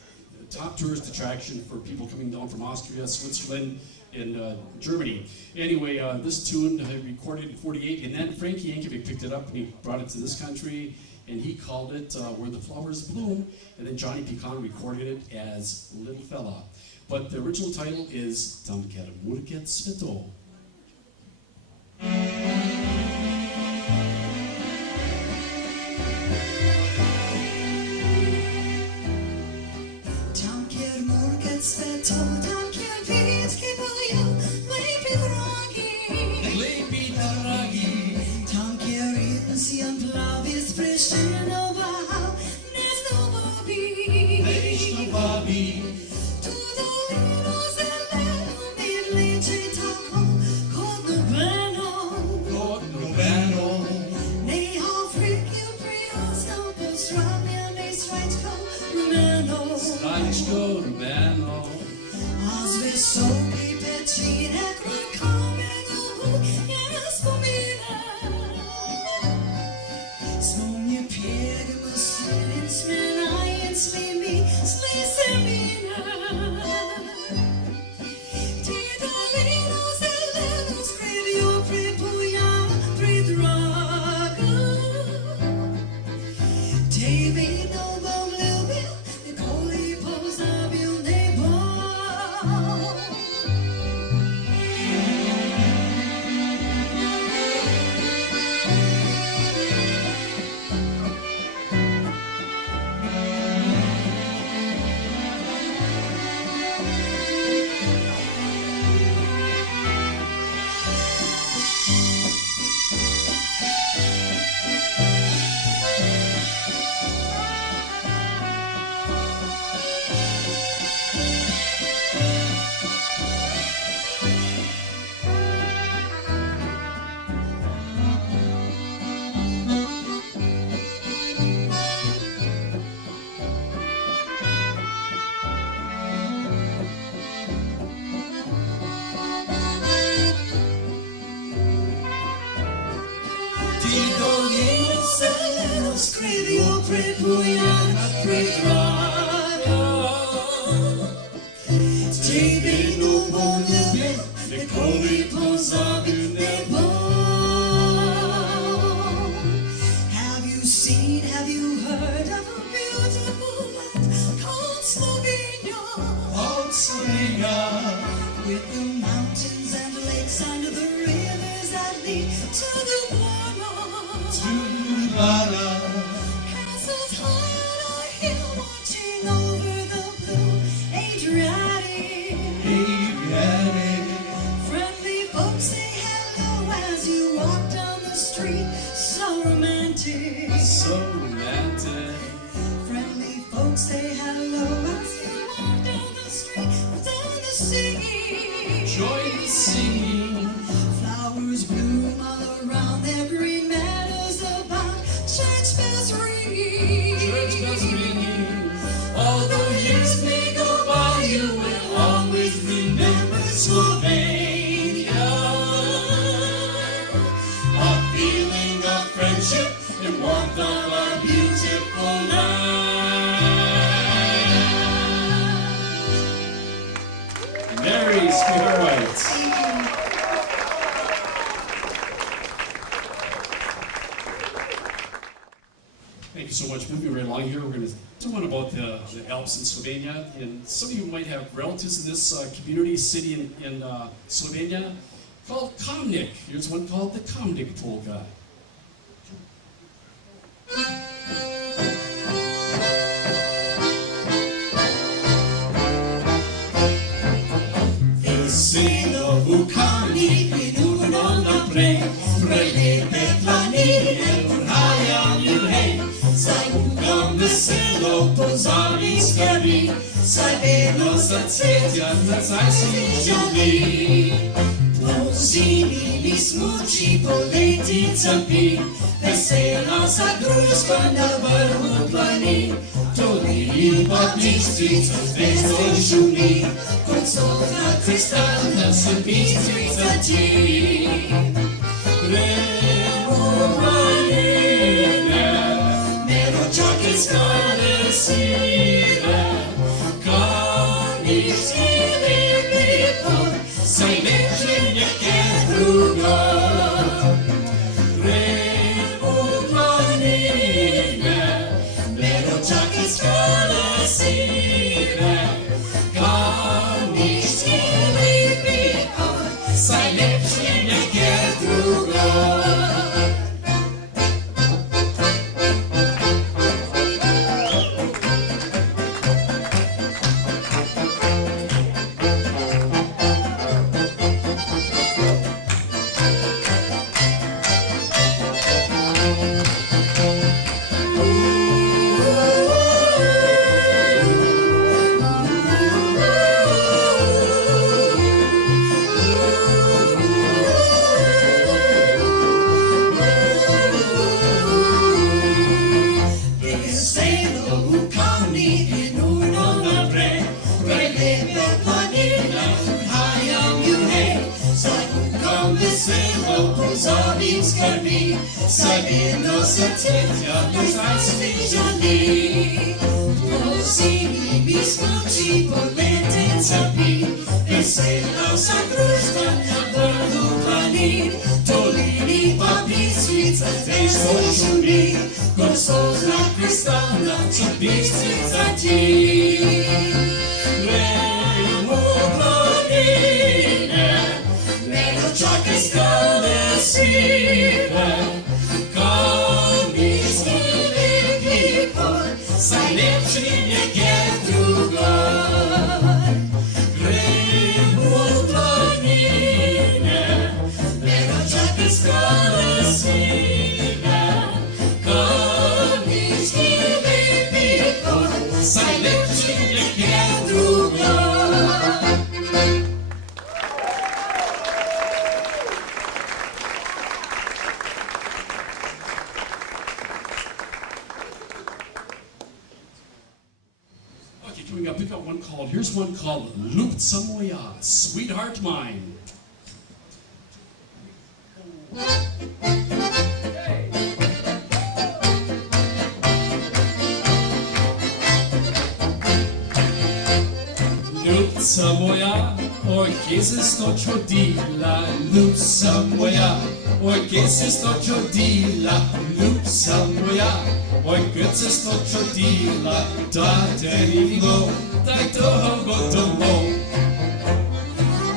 top tourist attraction for people coming down from Austria, Switzerland, and Germany. Anyway, this tune I recorded in '48, and then Frankie Yankovic picked it up and he brought it to this country, and he called it Where the Flowers Bloom, and then Johnny Pecan recorded it as Little Fella. But the original title is Tam Kermurket Sveto. Tam Kermurket Sveto, tam Kermurket boju, lepi dragi, tam Kerin sian plavis prešeno val, nezno babi, tu dolino zelenu mir leče tako, kodno beno, nej har frikju prijasno, postravnja nej srajčko rumeno, a z visoki pečine kraj kamenu je razpomina. Spomnje pjegamo svilim smenajen slimi slisemina. Ti dolino zelenu skrivio prepuja predraga. Te vidno bom ljubil, nikoli pozabil ne bom. Ti dolino zelenu skrivio prepujana predraga. Te vidno bom ljubil, nikoli pozabil ne bom. Have you seen, have you heard of a beautiful land called Slovenia? With the mountains and lakes and the rivers that lead to the castles high on a hill watching over the blue Adriatic. Friendly folks say hello as you walk down the street. So romantic. Friendly folks say hello as you walk down the street. Join the singing. Flowers bloom all around their green meadows about. Church bells ringing. Although years may go by, you will always remember Slovenia. A feeling of friendship and warmth of our beautiful land. Mary Spihar White. Thank you so much. Moving right along here, we're going to talk about the Alps in Slovenia. And some of you might have relatives in this community, city in Slovenia called Kamnik. Here's one called the Kamnik polka. Veselo v Kamnik minulo naprej, prelepe planine urhajajo hej. Saj upam veselo pozabi skrbi, saj vedno zacvetja nazaj si želi. Zimili smuci poleti țăpi, vesela sa družba na vrhu plani. Tolini baptistrica zvezdoj šumi, kod soda kristana se bistrica ti. Gremo planine, meročake skale sire, kaniški lipi pod, saj večernje druga. Gremo planine, meročake skale sire, kaniški lipi pod, saj večernje druga. Sabino se cietia bez najsvižaný. Prosím, biskuči podlete capi, vesela sa družba na vrhu planín. Tolini papisvica zvezdoj šumi, kod sozna kristana čo bistrica ti. Gremo planine, meročake skale sire, kamiški lipi pod, saj lepšinje je drugoj. Gremo planine, meročake skale sire, kamiški lipi pod, saj lepšinje je drugoj. Pick up one called, here's one called Lupca moja, Sweetheart Mine. Lupca moja, oj, kje se sto čudila, Lupca moja, oj, kje se sto čudila, Lupca moja, oj, kje se sto čudila, da te ni bilo, daj toho domov.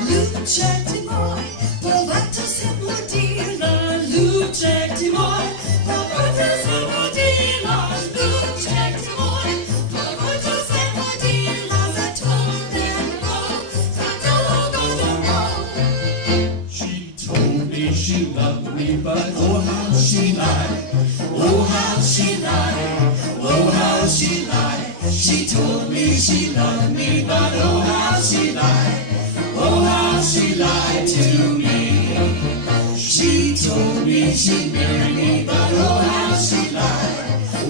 Lupček ti moj, povata se modila, Lupček ti moj, povata se modila, Lupček ti moj, povata se modila, za to ne bo, za toho domov. She told me she loved me, but oh how she lied, oh how she lied, oh how she lied. She told me she loved me, but oh how she lied, oh how she lied to me. She told me she'd marry me, but oh how she lied,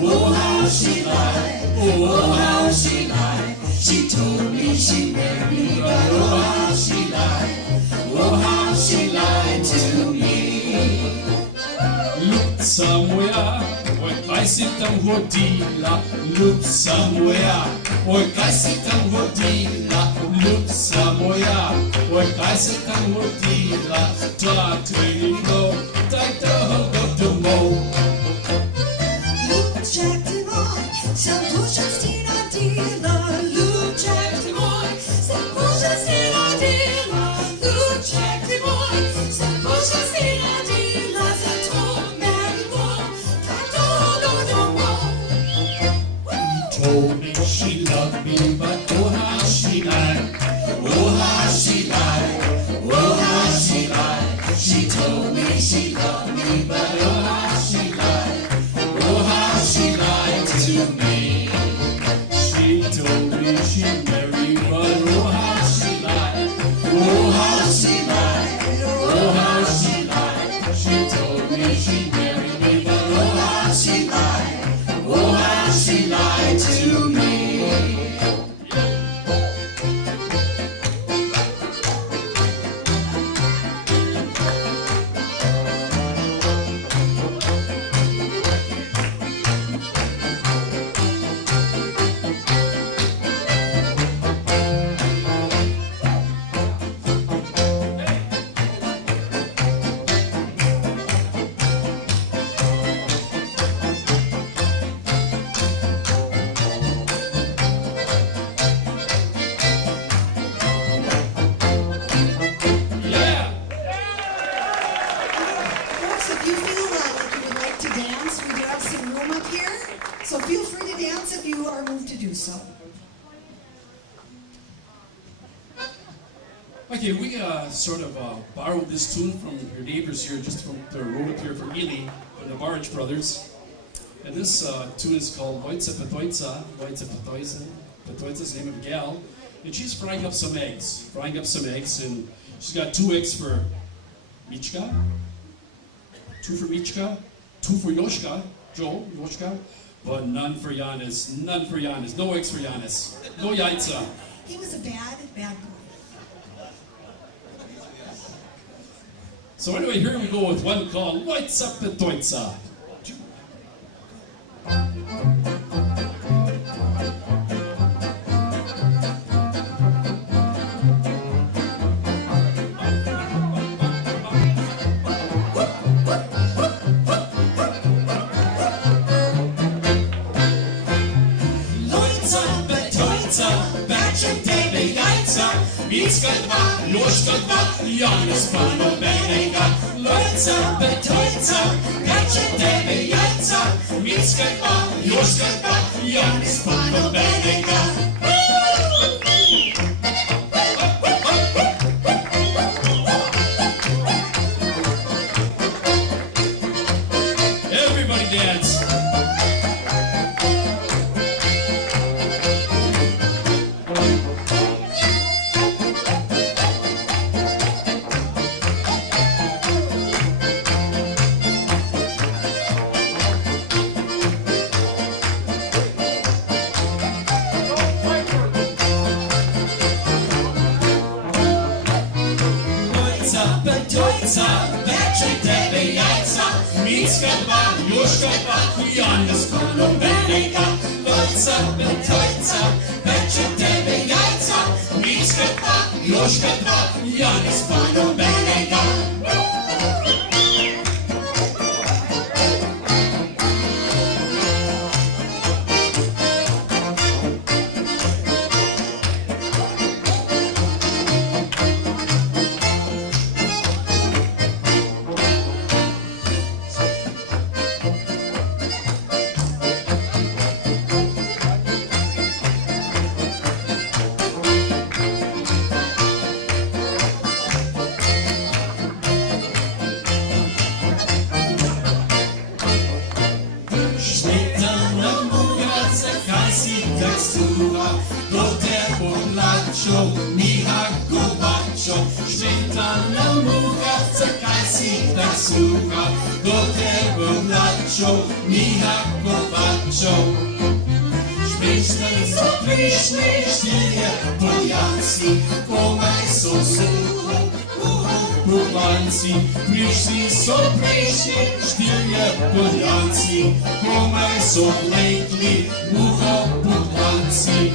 oh how she lied, oh how she lied. She told me she'd marry me, but oh how she lied, oh how she lied to me. Lupca moja, oj, kaj si tam hodila, Lupca moja, oj, kaj si tam hodila, Lupca moja, oj, kaj si tam hodila, da te ni bilo, daj toho domov. Lupček ti moj, sem počasti nadila, Lupček ti moj, sem počasti nadila, Lupček ti moj, sem počasti nadila, za to me bo, daj toho domov. Told me she loved me, but oh how she lied, oh how she lied, oh how she lied. She told me she loved me, but oh how she lied, oh how she lied to me. She told me she'd marry, but oh how she lied, oh how she lied, so. Okay, we sort of borrowed this tune from your neighbors here, just from the road up here from Ely, from the Barge Brothers. And this tune is called Wojca Petoica. Wojca Petoica. Petoica is the name of a gal. And she's frying up some eggs. And she's got 2 eggs for Michka, 2 for Michka, 2 for Yoshka, Joe, Yoshka, but none for Janis. No eggs for Janis. No Jajca. He was a bad boy. So anyway, here we go with one called Wojca Petoica. Miska 2, Joszka 2, Janis pano Benega. Lojca, Betojca, kače tebe jajca. Miska 2, Joszka 2, Janis pano Benega. Everybody dance. Betojca, kače tebe jajca. Miska 2, Joszka 2, Janis pano Benega. Lojca, Betojca, kače tebe jajca. Miska 2, Joszka 2, Janis pano Benega. Prišli so štirje Poljanci, komaj so vlekli uho Podlanci.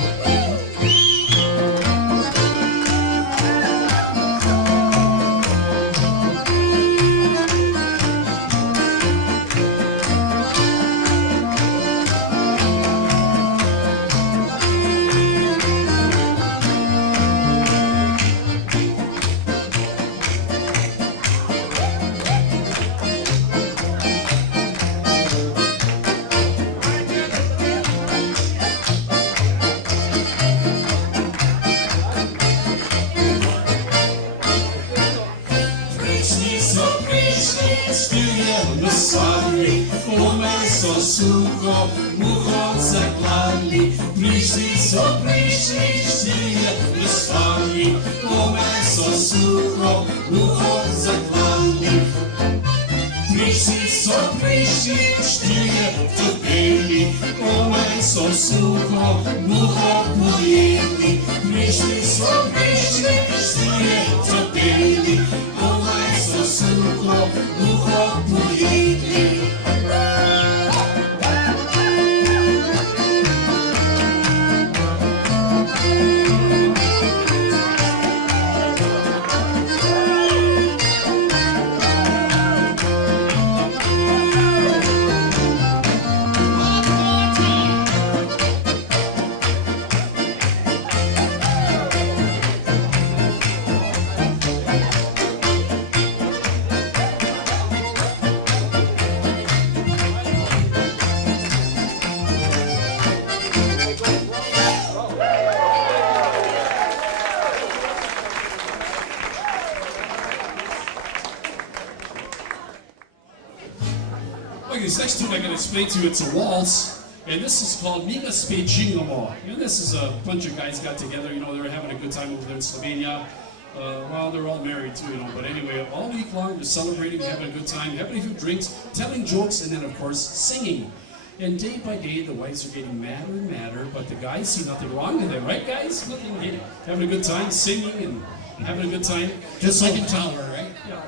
Okay, this next tune I gotta explain to you, it's a waltz, and this is called Miga Spejingamo. And this is a bunch of guys got together, you know, they were having a good time over there in Slovenia. Well, they're all married too, you know, but anyway, all week long they're celebrating, having a good time, having a few drinks, telling jokes, and then of course singing. And day by day the wives are getting madder and madder, but the guys see nothing wrong with it, right guys? Nothing, having a good time, singing and having a good time. Just like in Tower, right? Yeah.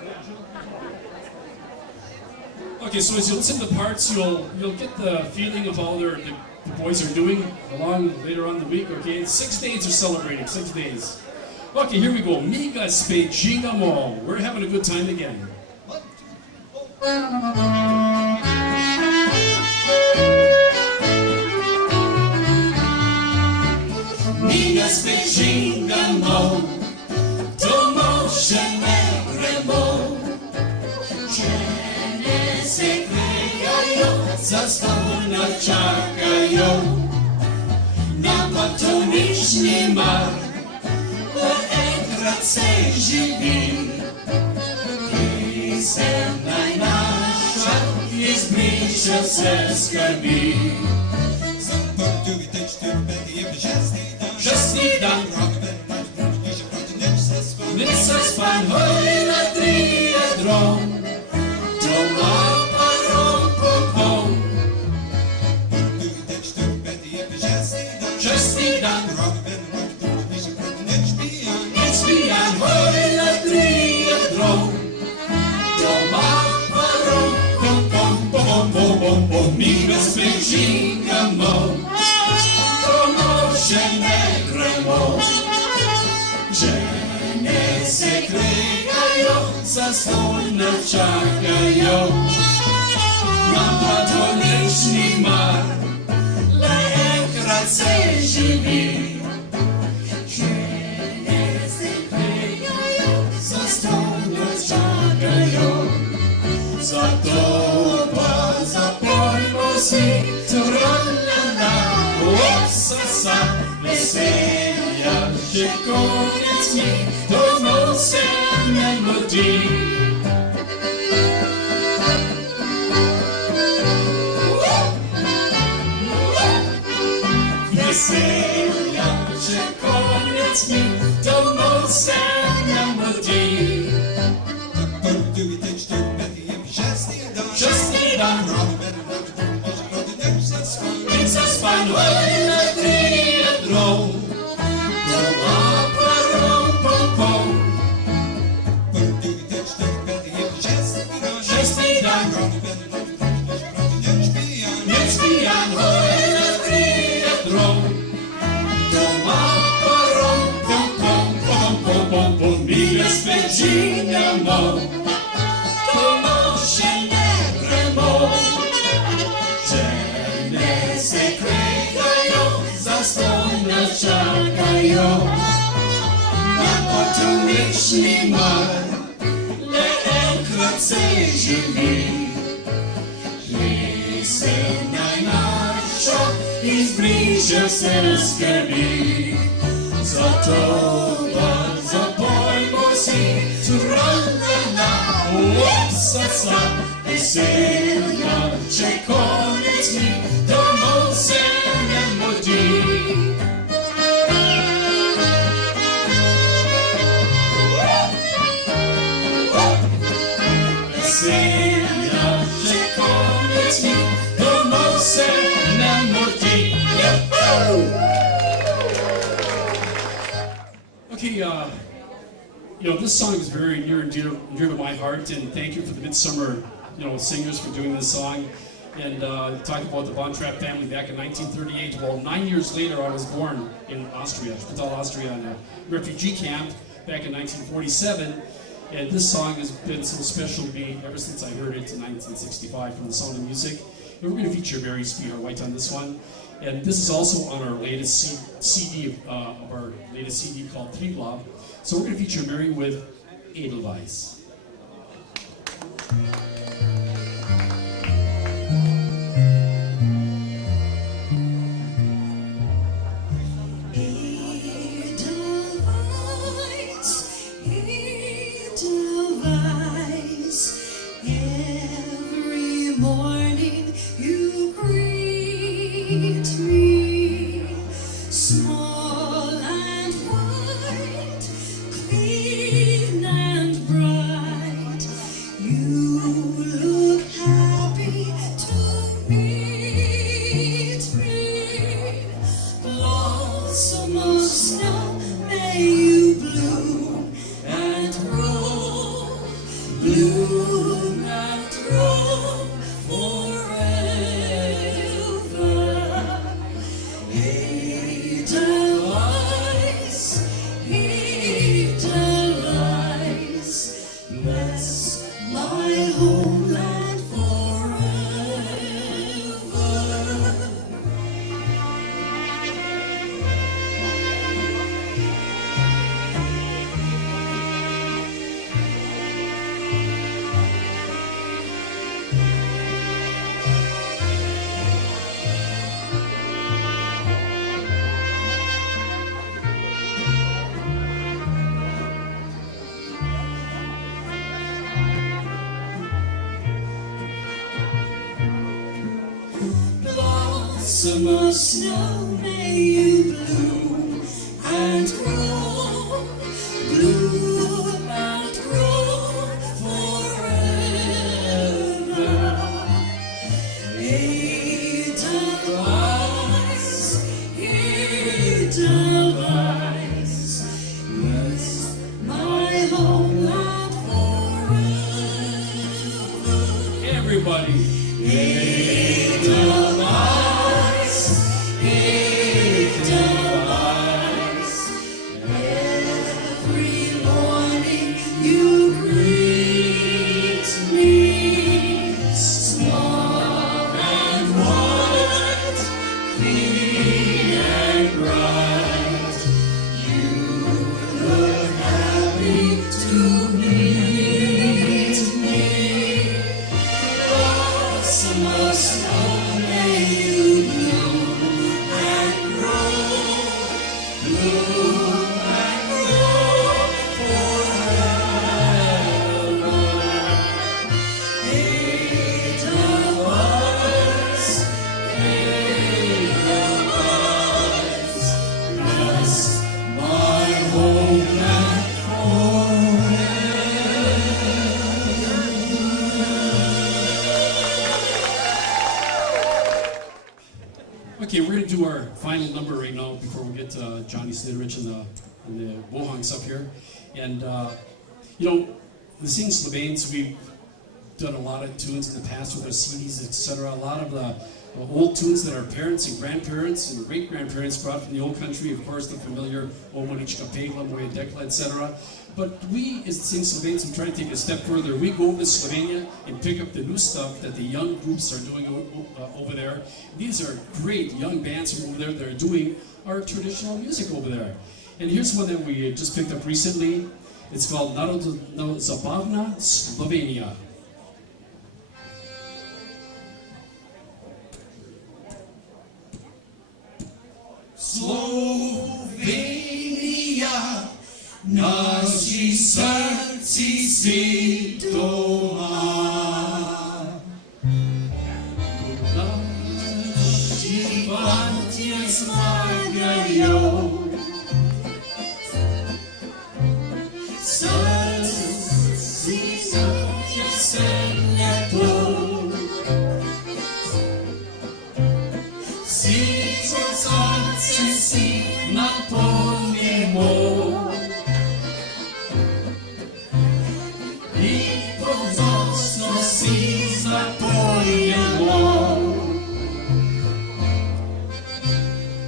Okay, so as you listen to the parts, you'll get the feeling of how the boys are doing along later on in the week, okay? 6 days are celebrating, 6 days. Okay, here we go. Miga Spejingamo. We're having a good time again. Miga Spejingamo, domo še ne gremo. Žene se kregajo, zastonj čakajo. Nam pa to nič ni mar, le enkrat se živi. Ki se naj naša, izbriše vse skrbi. Šestý dan, nič se span, hojna trije drom, doma pa rom pom pom. Šestý dan, nič pijan, hojna trije drom, doma pa rom pom pom pom pom pom pom. Miga Spejingamo, še ne gremo. Žene se kregajo, zastonj čakajo. Nam pa to nič ni mar, le enkrat se živi. Žene se kregajo, zastonj čakajo. Zato pa zapojmo si tralala, opsasa, veselja, že konec mi, domov se ne mudi. Veselja, že konec mi, domov se ne mudi. Šestý dan, nič se span, hojna trije drom, doma pa rom pom pom. Šestý dan, nič pijan, hojna trije drom, doma pa rom pom pom pom pom pom pom. Miga Spejingamo, domov še ne gremo. Žene se kregajo, zastonj čakajo. Nam pa to nič ni mar, le enkrat se živi. Ki se naj naša, izbriše vse skrbi. Zato pa zapojmo si tralala, opsasa, veselja, če konec mi, domov se ne mudi. Veselja, če konec mi, domov se ne mudi. Okay, you know, this song is very near and dear to my heart, and thank you for the Midsummer, you know, singers for doing this song. And talk about the Von Trapp family back in 1938. Well, 9 years later, I was born in Austria, Spital, Austria, in a refugee camp back in 1947. And this song has been so special to me ever since I heard it in 1965 from The Sound of Music. And we're going to feature Mary Spihar White on this one. And this is also on our latest CD of our latest CD called Triglav. So we're going to feature Mary with Edelweiss. Edelweiss, every morning Summer snow, may you bloom and grow, bloom and grow forever. Edelweiss, Edelweiss, yes, my homeland forever. Everybody. Edelweiss, Edelweiss, every morning you greet me, small and white, clean and bright. You look happy to meet me. Summer snow, may you bloom and grow, bloom and grow forever. Edelweiss, Edelweiss, bless my homeland forever. Okay, we're going to do our final number right now before we get Johnny Sliderich and the Bohonks up here. And, you know, the Sing Slovenes, we've done a lot of tunes in the past with our CDs, etc. A lot of the old tunes that our parents and grandparents and great-grandparents brought from the old country, of course, the familiar O Monička Pegla, Moja Dekla, etc. But we, as the Sing Slovenes, we try to take it a step further. We go over to Slovenia and pick up the new stuff that the young groups are doing over there. These are great young bands from over there that are doing our traditional music over there. And here's one that we just picked up recently. It's called Narodno Zabavna Slovenia. Slovenija, naši srci si doma. Naši fantje zmagajo, srci se lepo. Srce si napolnimo in ponosno si zapojemo.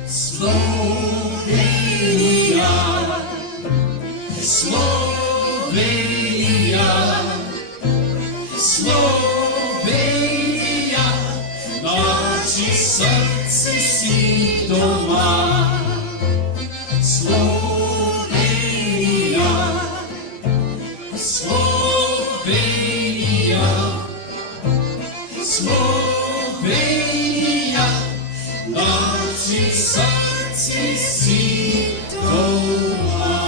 Slovenija, Slovenija, Slovenija, naši srci si doma. Slovenija, Slovenija, Slovenija, naši srci si doma.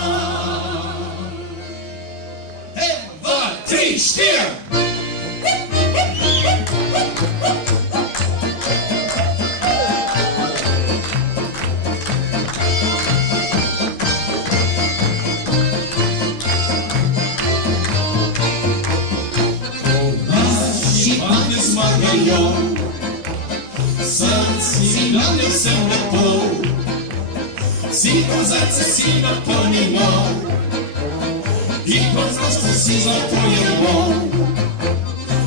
1, 2, 3, 4. Srci nam je vsem lepo, si kozarce si napolnimo in ponosno si zapojemo.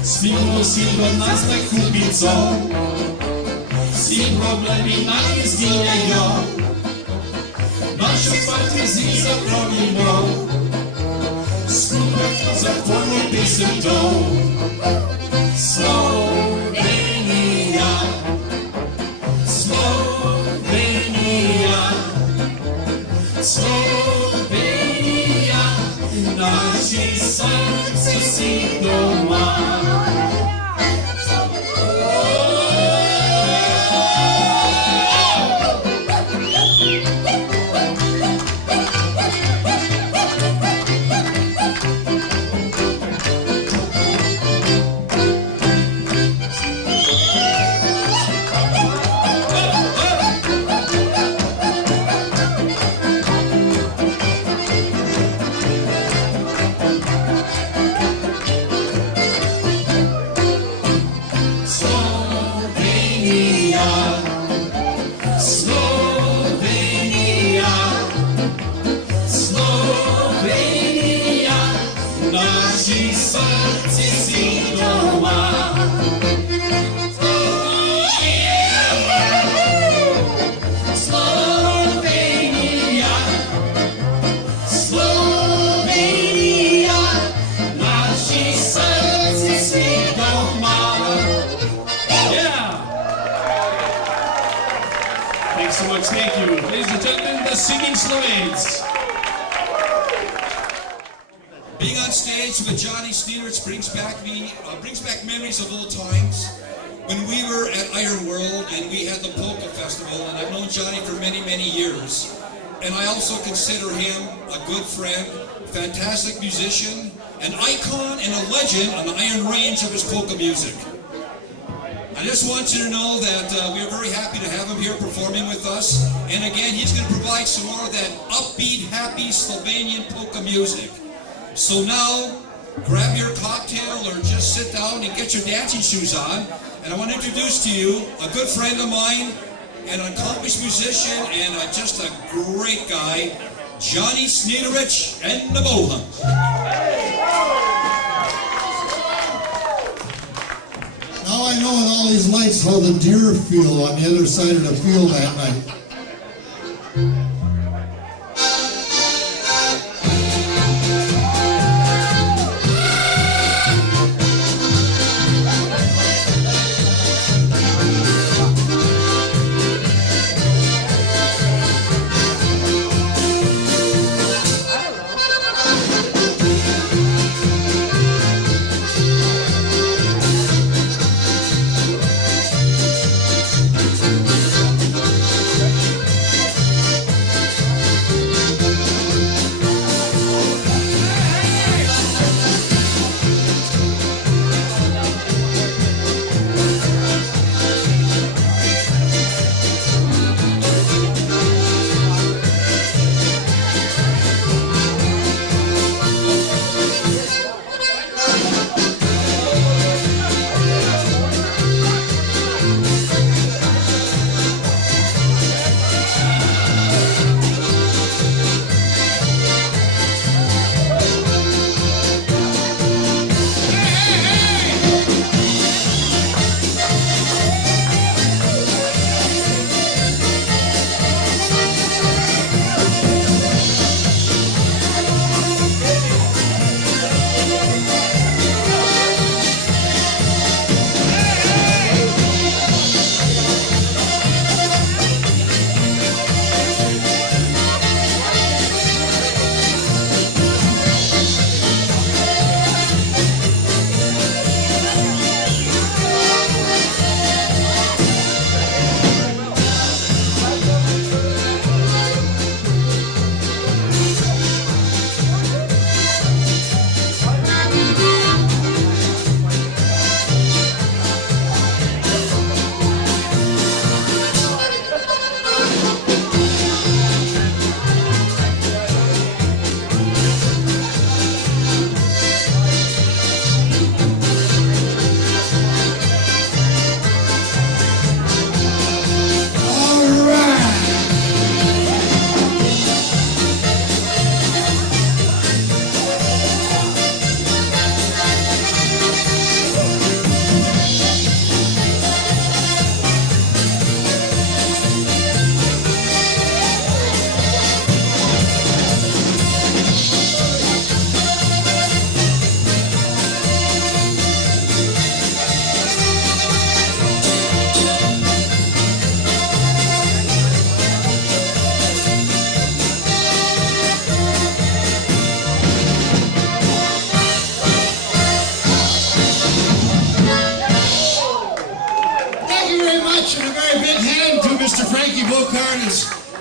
Spimo si od nas na kupico, si problemi naj izginjajo, naše fantazije zapolnimo, skupaj zapolnimo pesem to. Slovenija, Slovenija, Slovenija, naši srci si doma. Slovenia, Slovenia, Slovenia, naši srci si doma. Slovenia, Slovenia, naši srci si doma. Yeah! Thanks so much, thank you. Ladies and gentlemen, the Singing Slovenes. Being on stage with Johnny Steenrich brings back memories of old times when we were at Iron World and we had the Polka Festival, and I've known Johnny for many, many years. And I also consider him a good friend, fantastic musician, an icon and a legend on the Iron Range of his polka music. I just want you to know that we are very happy to have him here performing with us. And again, he's going to provide some more of that upbeat, happy Slovenian polka music. So now, grab your cocktail or just sit down and get your dancing shoes on. And I want to introduce to you a good friend of mine, an accomplished musician, and just a great guy, Johnny Steenrich and the Bohums. Now I know with all these lights how the deer feel on the other side of the field that night.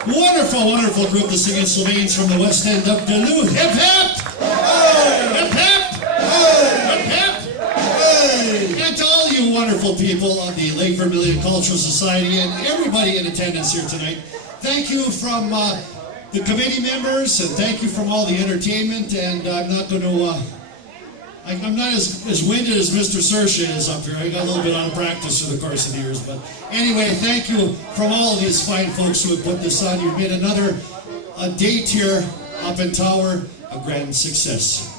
Wonderful, wonderful group, the Singing Slovenes from the west end of Duluth. Hip hip! Hip hip! Hip hip! And to all you wonderful people of the Lake Vermillion Cultural Society and everybody in attendance here tonight, thank you from the committee members and thank you from all the entertainment. And I'm not going to I'm not as winded as Mr. Sersha is up here. I got a little bit out of practice through the course of the years. But anyway, thank you from all of these fine folks who have put this on. You've made another date here up in Tower a grand success.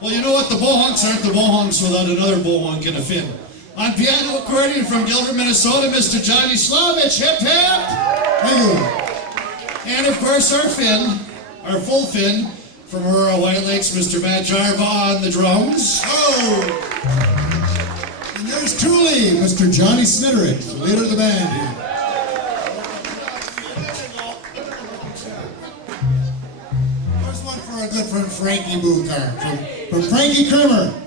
Well, you know what? The Bohonks aren't the Bohonks without another Bohonk in a fin. On piano accordion from Gilbert, Minnesota, Mr. Johnny Slavich. Hip hip! Thank you. And of course our Finn, our full Finn, from Aurora White Lakes, Mr. Matt Jarva on the drums. Oh! And there's truly Mr. Johnny Snitterick, the leader of the band here. There's one for our good friend Frankie Boothar, from Frankie Kermer.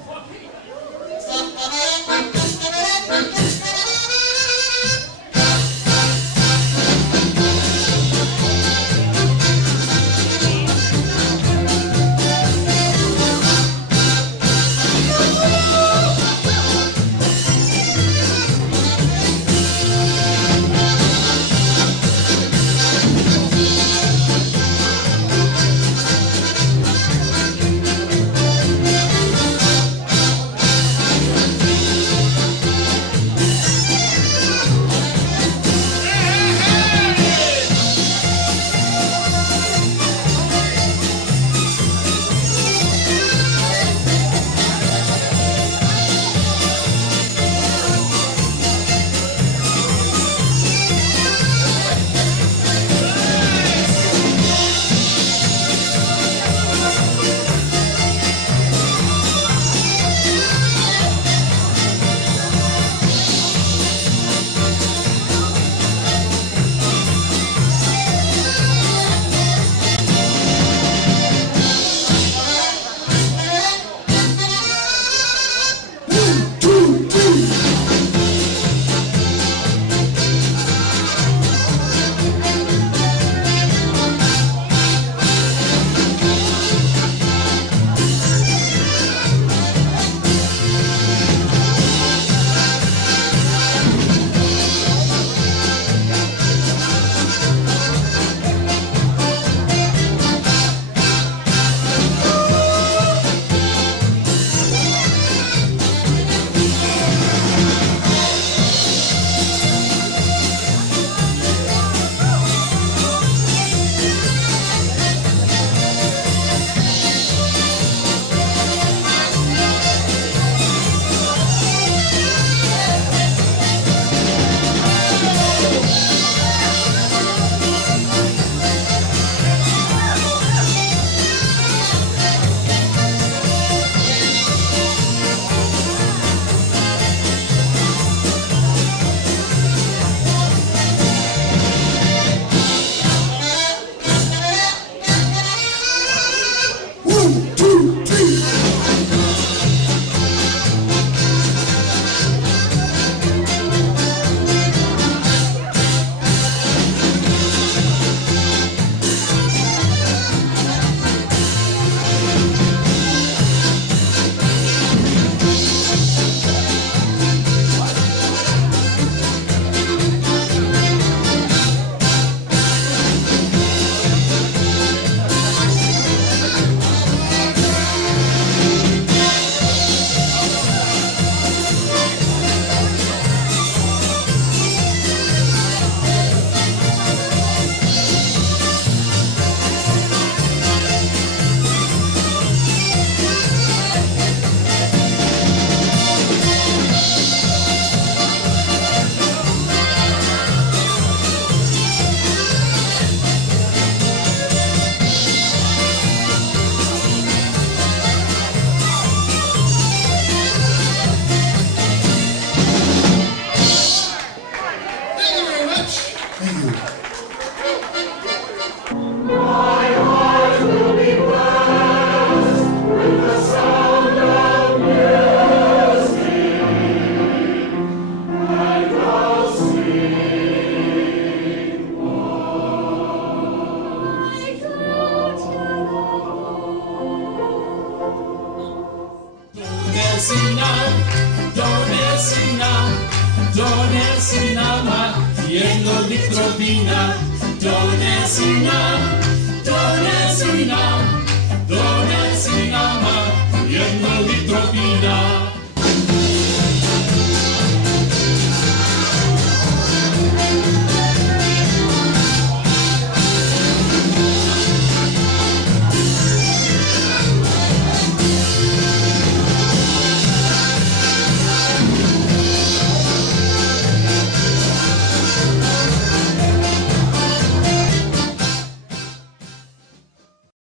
Donesi nama, jedno litro vina, donesi nam.